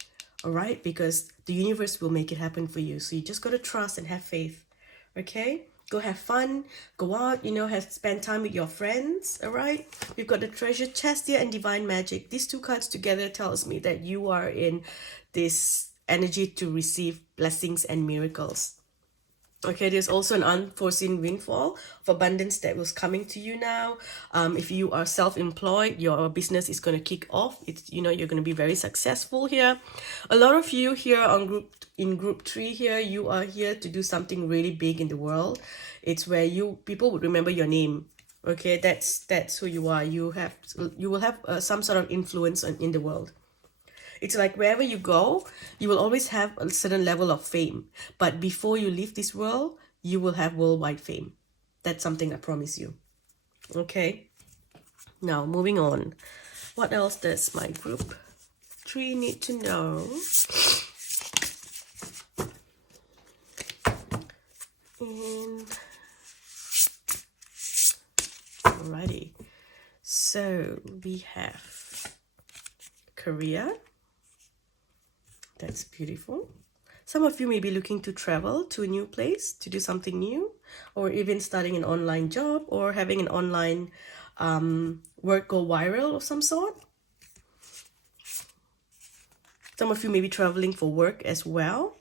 All right, because the universe will make it happen for you. So you just got to trust and have faith. Okay. Go have fun, go out, spend time with your friends, all right? We've got the treasure chest here and divine magic. These two cards together tells me that you are in this energy to receive blessings and miracles. Okay, there's also an unforeseen windfall of abundance that was coming to you now. If you are self-employed, your business is going to kick off. It's, you know, you're going to be very successful here. A lot of you here on group 3 here, you are here to do something really big in the world. It's where people would remember your name. Okay, that's who you are. You will have some sort of influence in the world. It's like wherever you go, you will always have a certain level of fame. But before you leave this world, you will have worldwide fame. That's something I promise you. Okay? Now, moving on. What else does my group 3 need to know? And alrighty. So, we have career. That's beautiful. Some of you may be looking to travel to a new place, to do something new, or even starting an online job, or having an online work go viral of some sort. Some of you may be traveling for work as well.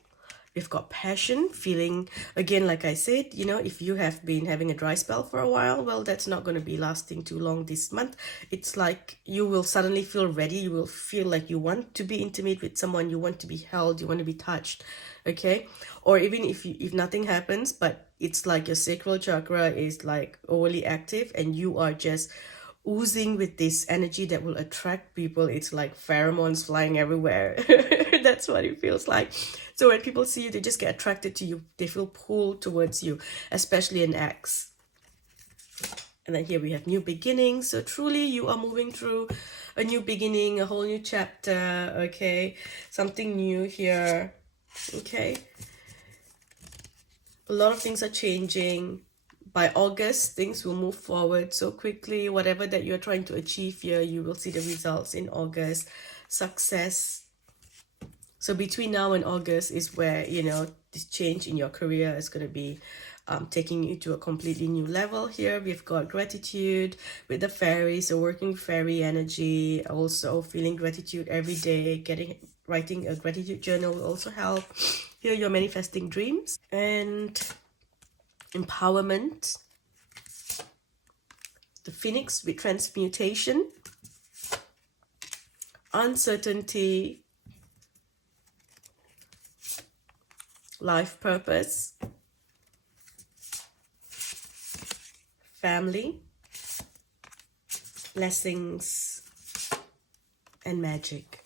You've got passion, feeling, again, like I said, you know, if you have been having a dry spell for a while, well, that's not going to be lasting too long this month. It's like you will suddenly feel ready. You will feel like you want to be intimate with someone. You want to be held. You want to be touched. Okay? Or even if nothing happens, but it's like your sacral chakra is like overly active and you are just oozing with this energy that will attract people. It's like pheromones flying everywhere. That's what it feels like. So when people see you, they just get attracted to you. They feel pulled towards you, especially an ex. And then here we have new beginnings. So truly you are moving through a new beginning, a whole new chapter. Okay, something new here. Okay, a lot of things are changing. By August, things will move forward so quickly. Whatever that you're trying to achieve here, you will see the results in August. Success. So between now and August is where, you know, this change in your career is going to be taking you to a completely new level here. We've got gratitude with the fairies, so working fairy energy, also feeling gratitude every day, writing a gratitude journal will also help. Here you're manifesting dreams and empowerment. The phoenix with transmutation, uncertainty, life purpose, family, blessings, and magic.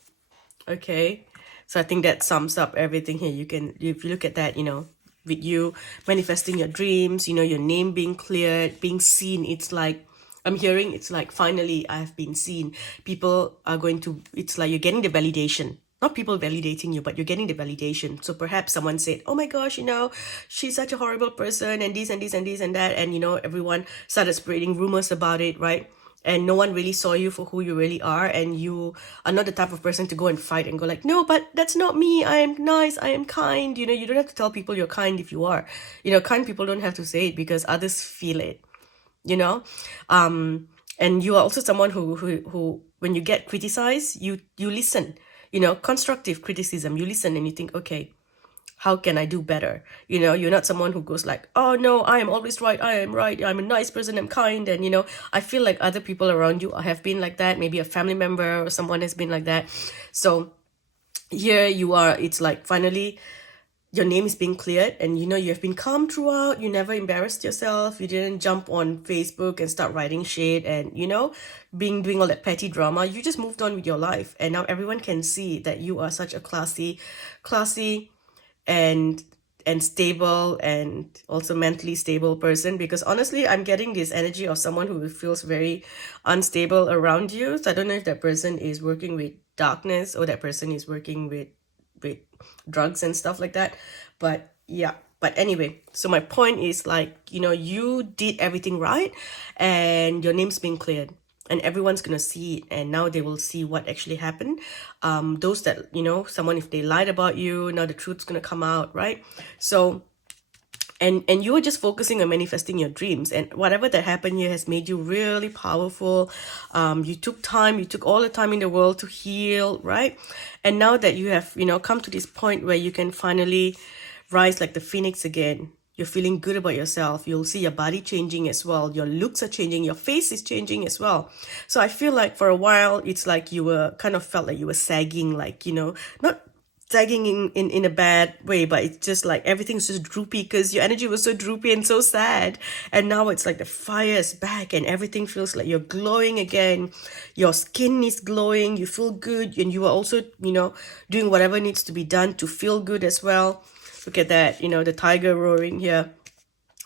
Okay, so I think that sums up everything here. You can, if you look at that, you know, with you manifesting your dreams, you know, your name being cleared, being seen, it's like, I'm hearing, it's like, finally I have been seen. People are going to, it's like you're getting the validation. Not people validating you, but you're getting the validation. So perhaps someone said, oh my gosh, you know, she's such a horrible person and this and this and this and that. And, you know, everyone started spreading rumors about it, right? And no one really saw you for who you really are. And you are not the type of person to go and fight and go like, no, but that's not me. I am nice. I am kind. You know, you don't have to tell people you're kind if you are. You know, kind people don't have to say it because others feel it, you know? And you are also someone who when you get criticized, you listen. You know, constructive criticism, you listen and you think, okay, how can I do better? You know, you're not someone who goes like, oh no, I am always right, I am right, I'm a nice person, I'm kind. And, you know, I feel like other people around you have been like that. Maybe a family member or someone has been like that. So here you are, it's like finally your name is being cleared and, you know, you have been calm throughout. You never embarrassed yourself. You didn't jump on Facebook and start writing shit and, you know, doing all that petty drama. You just moved on with your life. And now everyone can see that you are such a classy and stable and also mentally stable person. Because honestly, I'm getting this energy of someone who feels very unstable around you. So I don't know if that person is working with darkness or that person is working with drugs and stuff like that. But yeah, but anyway, so my point is like, you know, you did everything right and your name's being cleared and everyone's gonna see it, and now they will see what actually happened. Those that, you know, someone, if they lied about you, now the truth's gonna come out, right? So and you were just focusing on manifesting your dreams, and whatever that happened here has made you really powerful. You took time, you took all the time in the world to heal, right? And now that you have, you know, come to this point where you can finally rise like the phoenix again, You're feeling good about yourself. You'll see your body changing as well. Your looks are changing. Your face is changing as well. So I feel like for a while, it's like you were kind of felt like you were sagging, like, not sagging in a bad way, but it's just like everything's just droopy because your energy was so droopy and so sad. And now it's like the fire is back and everything feels like you're glowing again. Your skin is glowing. You feel good. And you are also, doing whatever needs to be done to feel good as well. Look at that, the tiger roaring here.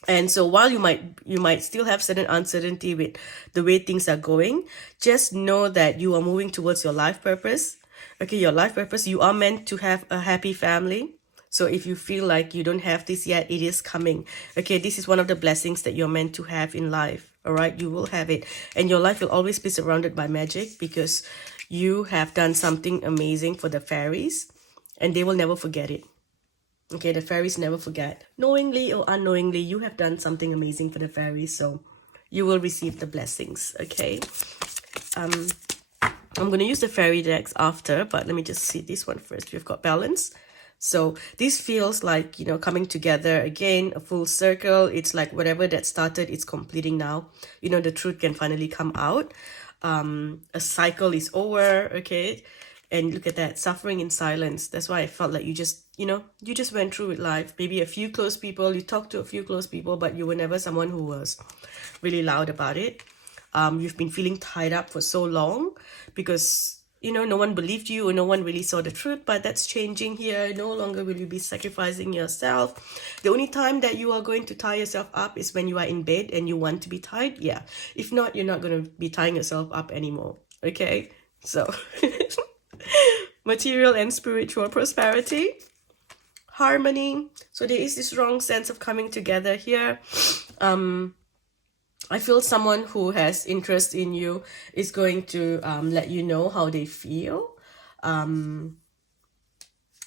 And so while you might still have certain uncertainty with the way things are going, just know that you are moving towards your life purpose. Okay, your life purpose, you are meant to have a happy family. So if you feel like you don't have this yet, it is coming. Okay, this is one of the blessings that you're meant to have in life. All right, you will have it. And your life will always be surrounded by magic because you have done something amazing for the fairies and they will never forget it. Okay, the fairies never forget. Knowingly or unknowingly, you have done something amazing for the fairies, so you will receive the blessings, okay? I'm going to use the fairy decks after, but let me just see this one first. We've got balance. So this feels like, coming together again, a full circle. It's like whatever that started, it's completing now. The truth can finally come out. A cycle is over, okay? And look at that, suffering in silence. That's why I felt like you just went through with life. Maybe a few close people, you talked to a few close people, but you were never someone who was really loud about it. You've been feeling tied up for so long because, no one believed you or no one really saw the truth, but that's changing here. No longer will you be sacrificing yourself. The only time that you are going to tie yourself up is when you are in bed and you want to be tied. Yeah. If not, you're not going to be tying yourself up anymore. Okay. So material and spiritual prosperity, harmony. So there is this strong sense of coming together here. I feel someone who has interest in you is going to let you know how they feel.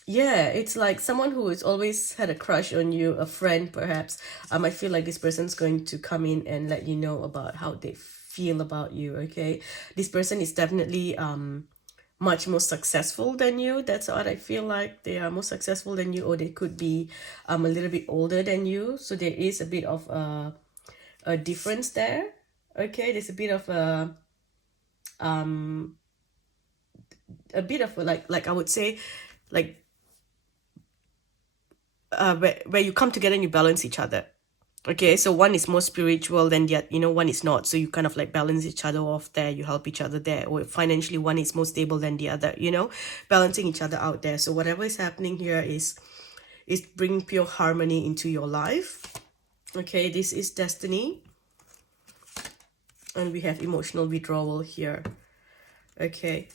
Yeah, it's like someone who has always had a crush on you, a friend perhaps. I feel like this person's going to come in and let you know about how they feel about you, okay? This person is definitely much more successful than you. That's what I feel like. They are more successful than you, or they could be a little bit older than you. So there is a bit of a difference there. Okay, there's a bit of a bit of like I would say, like where you come together and you balance each other. Okay, so one is more spiritual than the other, one is not. So you kind of like balance each other off there. You help each other there. Or financially, one is more stable than the other, balancing each other out there. So whatever is happening here is bringing pure harmony into your life. Okay, this is destiny. And we have emotional withdrawal here. Okay,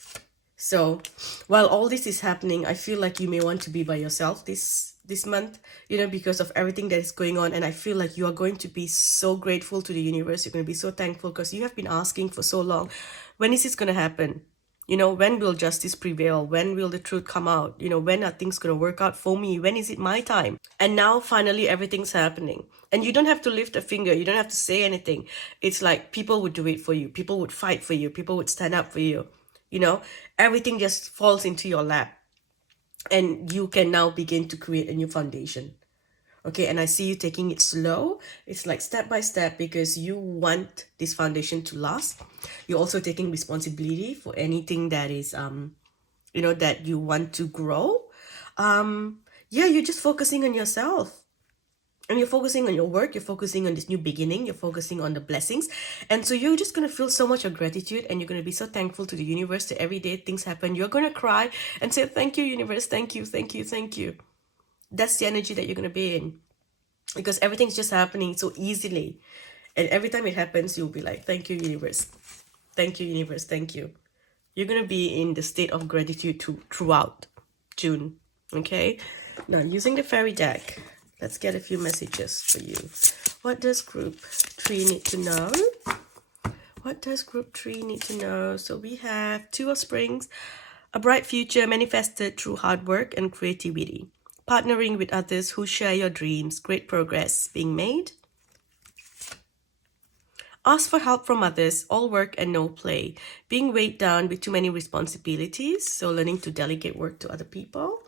so while all this is happening, I feel like you may want to be by yourself this month, because of everything that is going on. And I feel like you are going to be so grateful to the universe. You're going to be so thankful because you have been asking for so long. When is this going to happen? When will justice prevail? When will the truth come out? When are things going to work out for me? When is it my time? And now finally everything's happening. And you don't have to lift a finger. You don't have to say anything. It's like people would do it for you. People would fight for you. People would stand up for you. Everything just falls into your lap. And you can now begin to create a new foundation. Okay, and I see you taking it slow. It's like step by step because you want this foundation to last. You're also taking responsibility for anything that is, that you want to grow. You're just focusing on yourself. And you're focusing on your work, you're focusing on this new beginning, you're focusing on the blessings. And so you're just going to feel so much of gratitude and you're going to be so thankful to the universe that every day things happen. You're going to cry and say, thank you, universe, thank you, thank you, thank you. That's the energy that you're going to be in. Because everything's just happening so easily. And every time it happens, you'll be like, thank you, universe. Thank you, universe, thank you. You're going to be in the state of gratitude throughout June. Okay? Now, using the fairy deck, let's get a few messages for you. What does group 3 need to know? What does group 3 need to know? So we have 2 of Springs, a bright future manifested through hard work and creativity. Partnering with others who share your dreams, great progress being made. Ask for help from others, all work and no play. Being weighed down with too many responsibilities, so learning to delegate work to other people.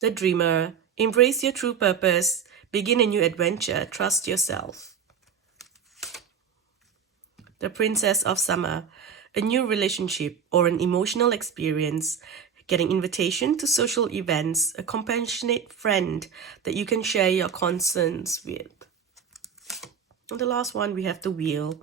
The dreamer, Embrace your true purpose. Begin a new adventure. Trust yourself. The Princess of Summer. A new relationship or an emotional experience. Getting invitation to social events. A compassionate friend that you can share your concerns with. And the last one, we have the Wheel.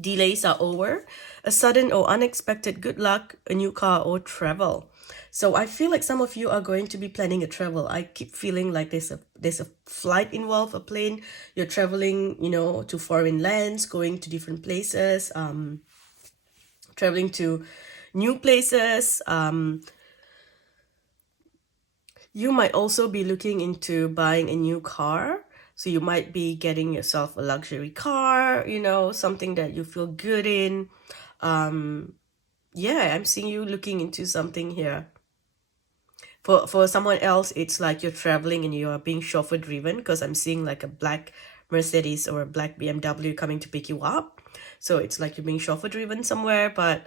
Delays are over. A sudden or unexpected good luck, a new car or travel. So I feel like some of you are going to be planning a travel. I keep feeling like there's a flight involved, a plane. You're traveling, you know, to foreign lands, going to different places, traveling to new places. You might also be looking into buying a new car. So you might be getting yourself a luxury car, you know, something that you feel good in. Yeah, I'm seeing you looking into something here. For someone else, it's like you're traveling and you're being chauffeur driven, because I'm seeing like a black Mercedes or a black BMW coming to pick you up. So it's like you're being chauffeur driven somewhere, but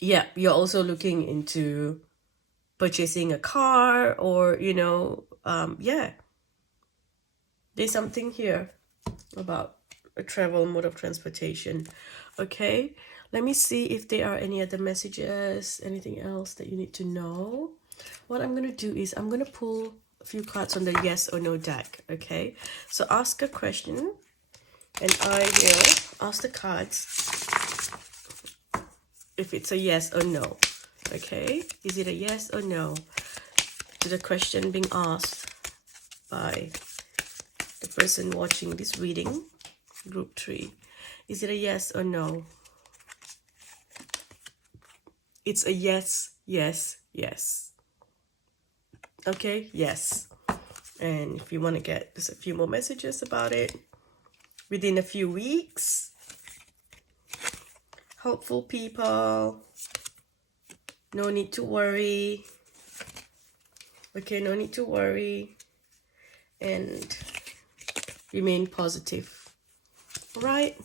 yeah, you're also looking into purchasing a car, or you know, yeah, there's something here about a travel mode of transportation. Okay, let me see if there are any other messages, anything else that you need to know. What I'm going to do is I'm going to pull a few cards on the yes or no deck. Okay, so ask a question and I will ask the cards if it's a yes or no. Okay, is it a yes or no to the question being asked by the person watching this reading, group 3? Is it a yes or no? It's a yes, yes, yes. Okay, yes. And if you want to get just a few more messages about it within a few weeks, hopeful people, no need to worry. Okay, no need to worry, and remain positive. All right.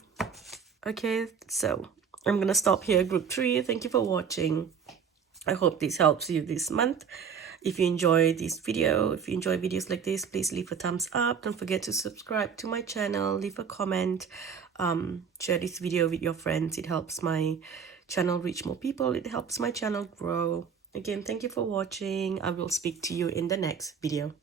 Okay, so I'm gonna stop here, group 3. Thank you for watching. I hope this helps you this month. If you enjoy this video, if you enjoy videos like this, please leave a thumbs up. Don't forget to subscribe to my channel, leave a comment, share this video with your friends. It helps my channel reach more people. It helps my channel grow. Again, thank you for watching. I will speak to you in the next video.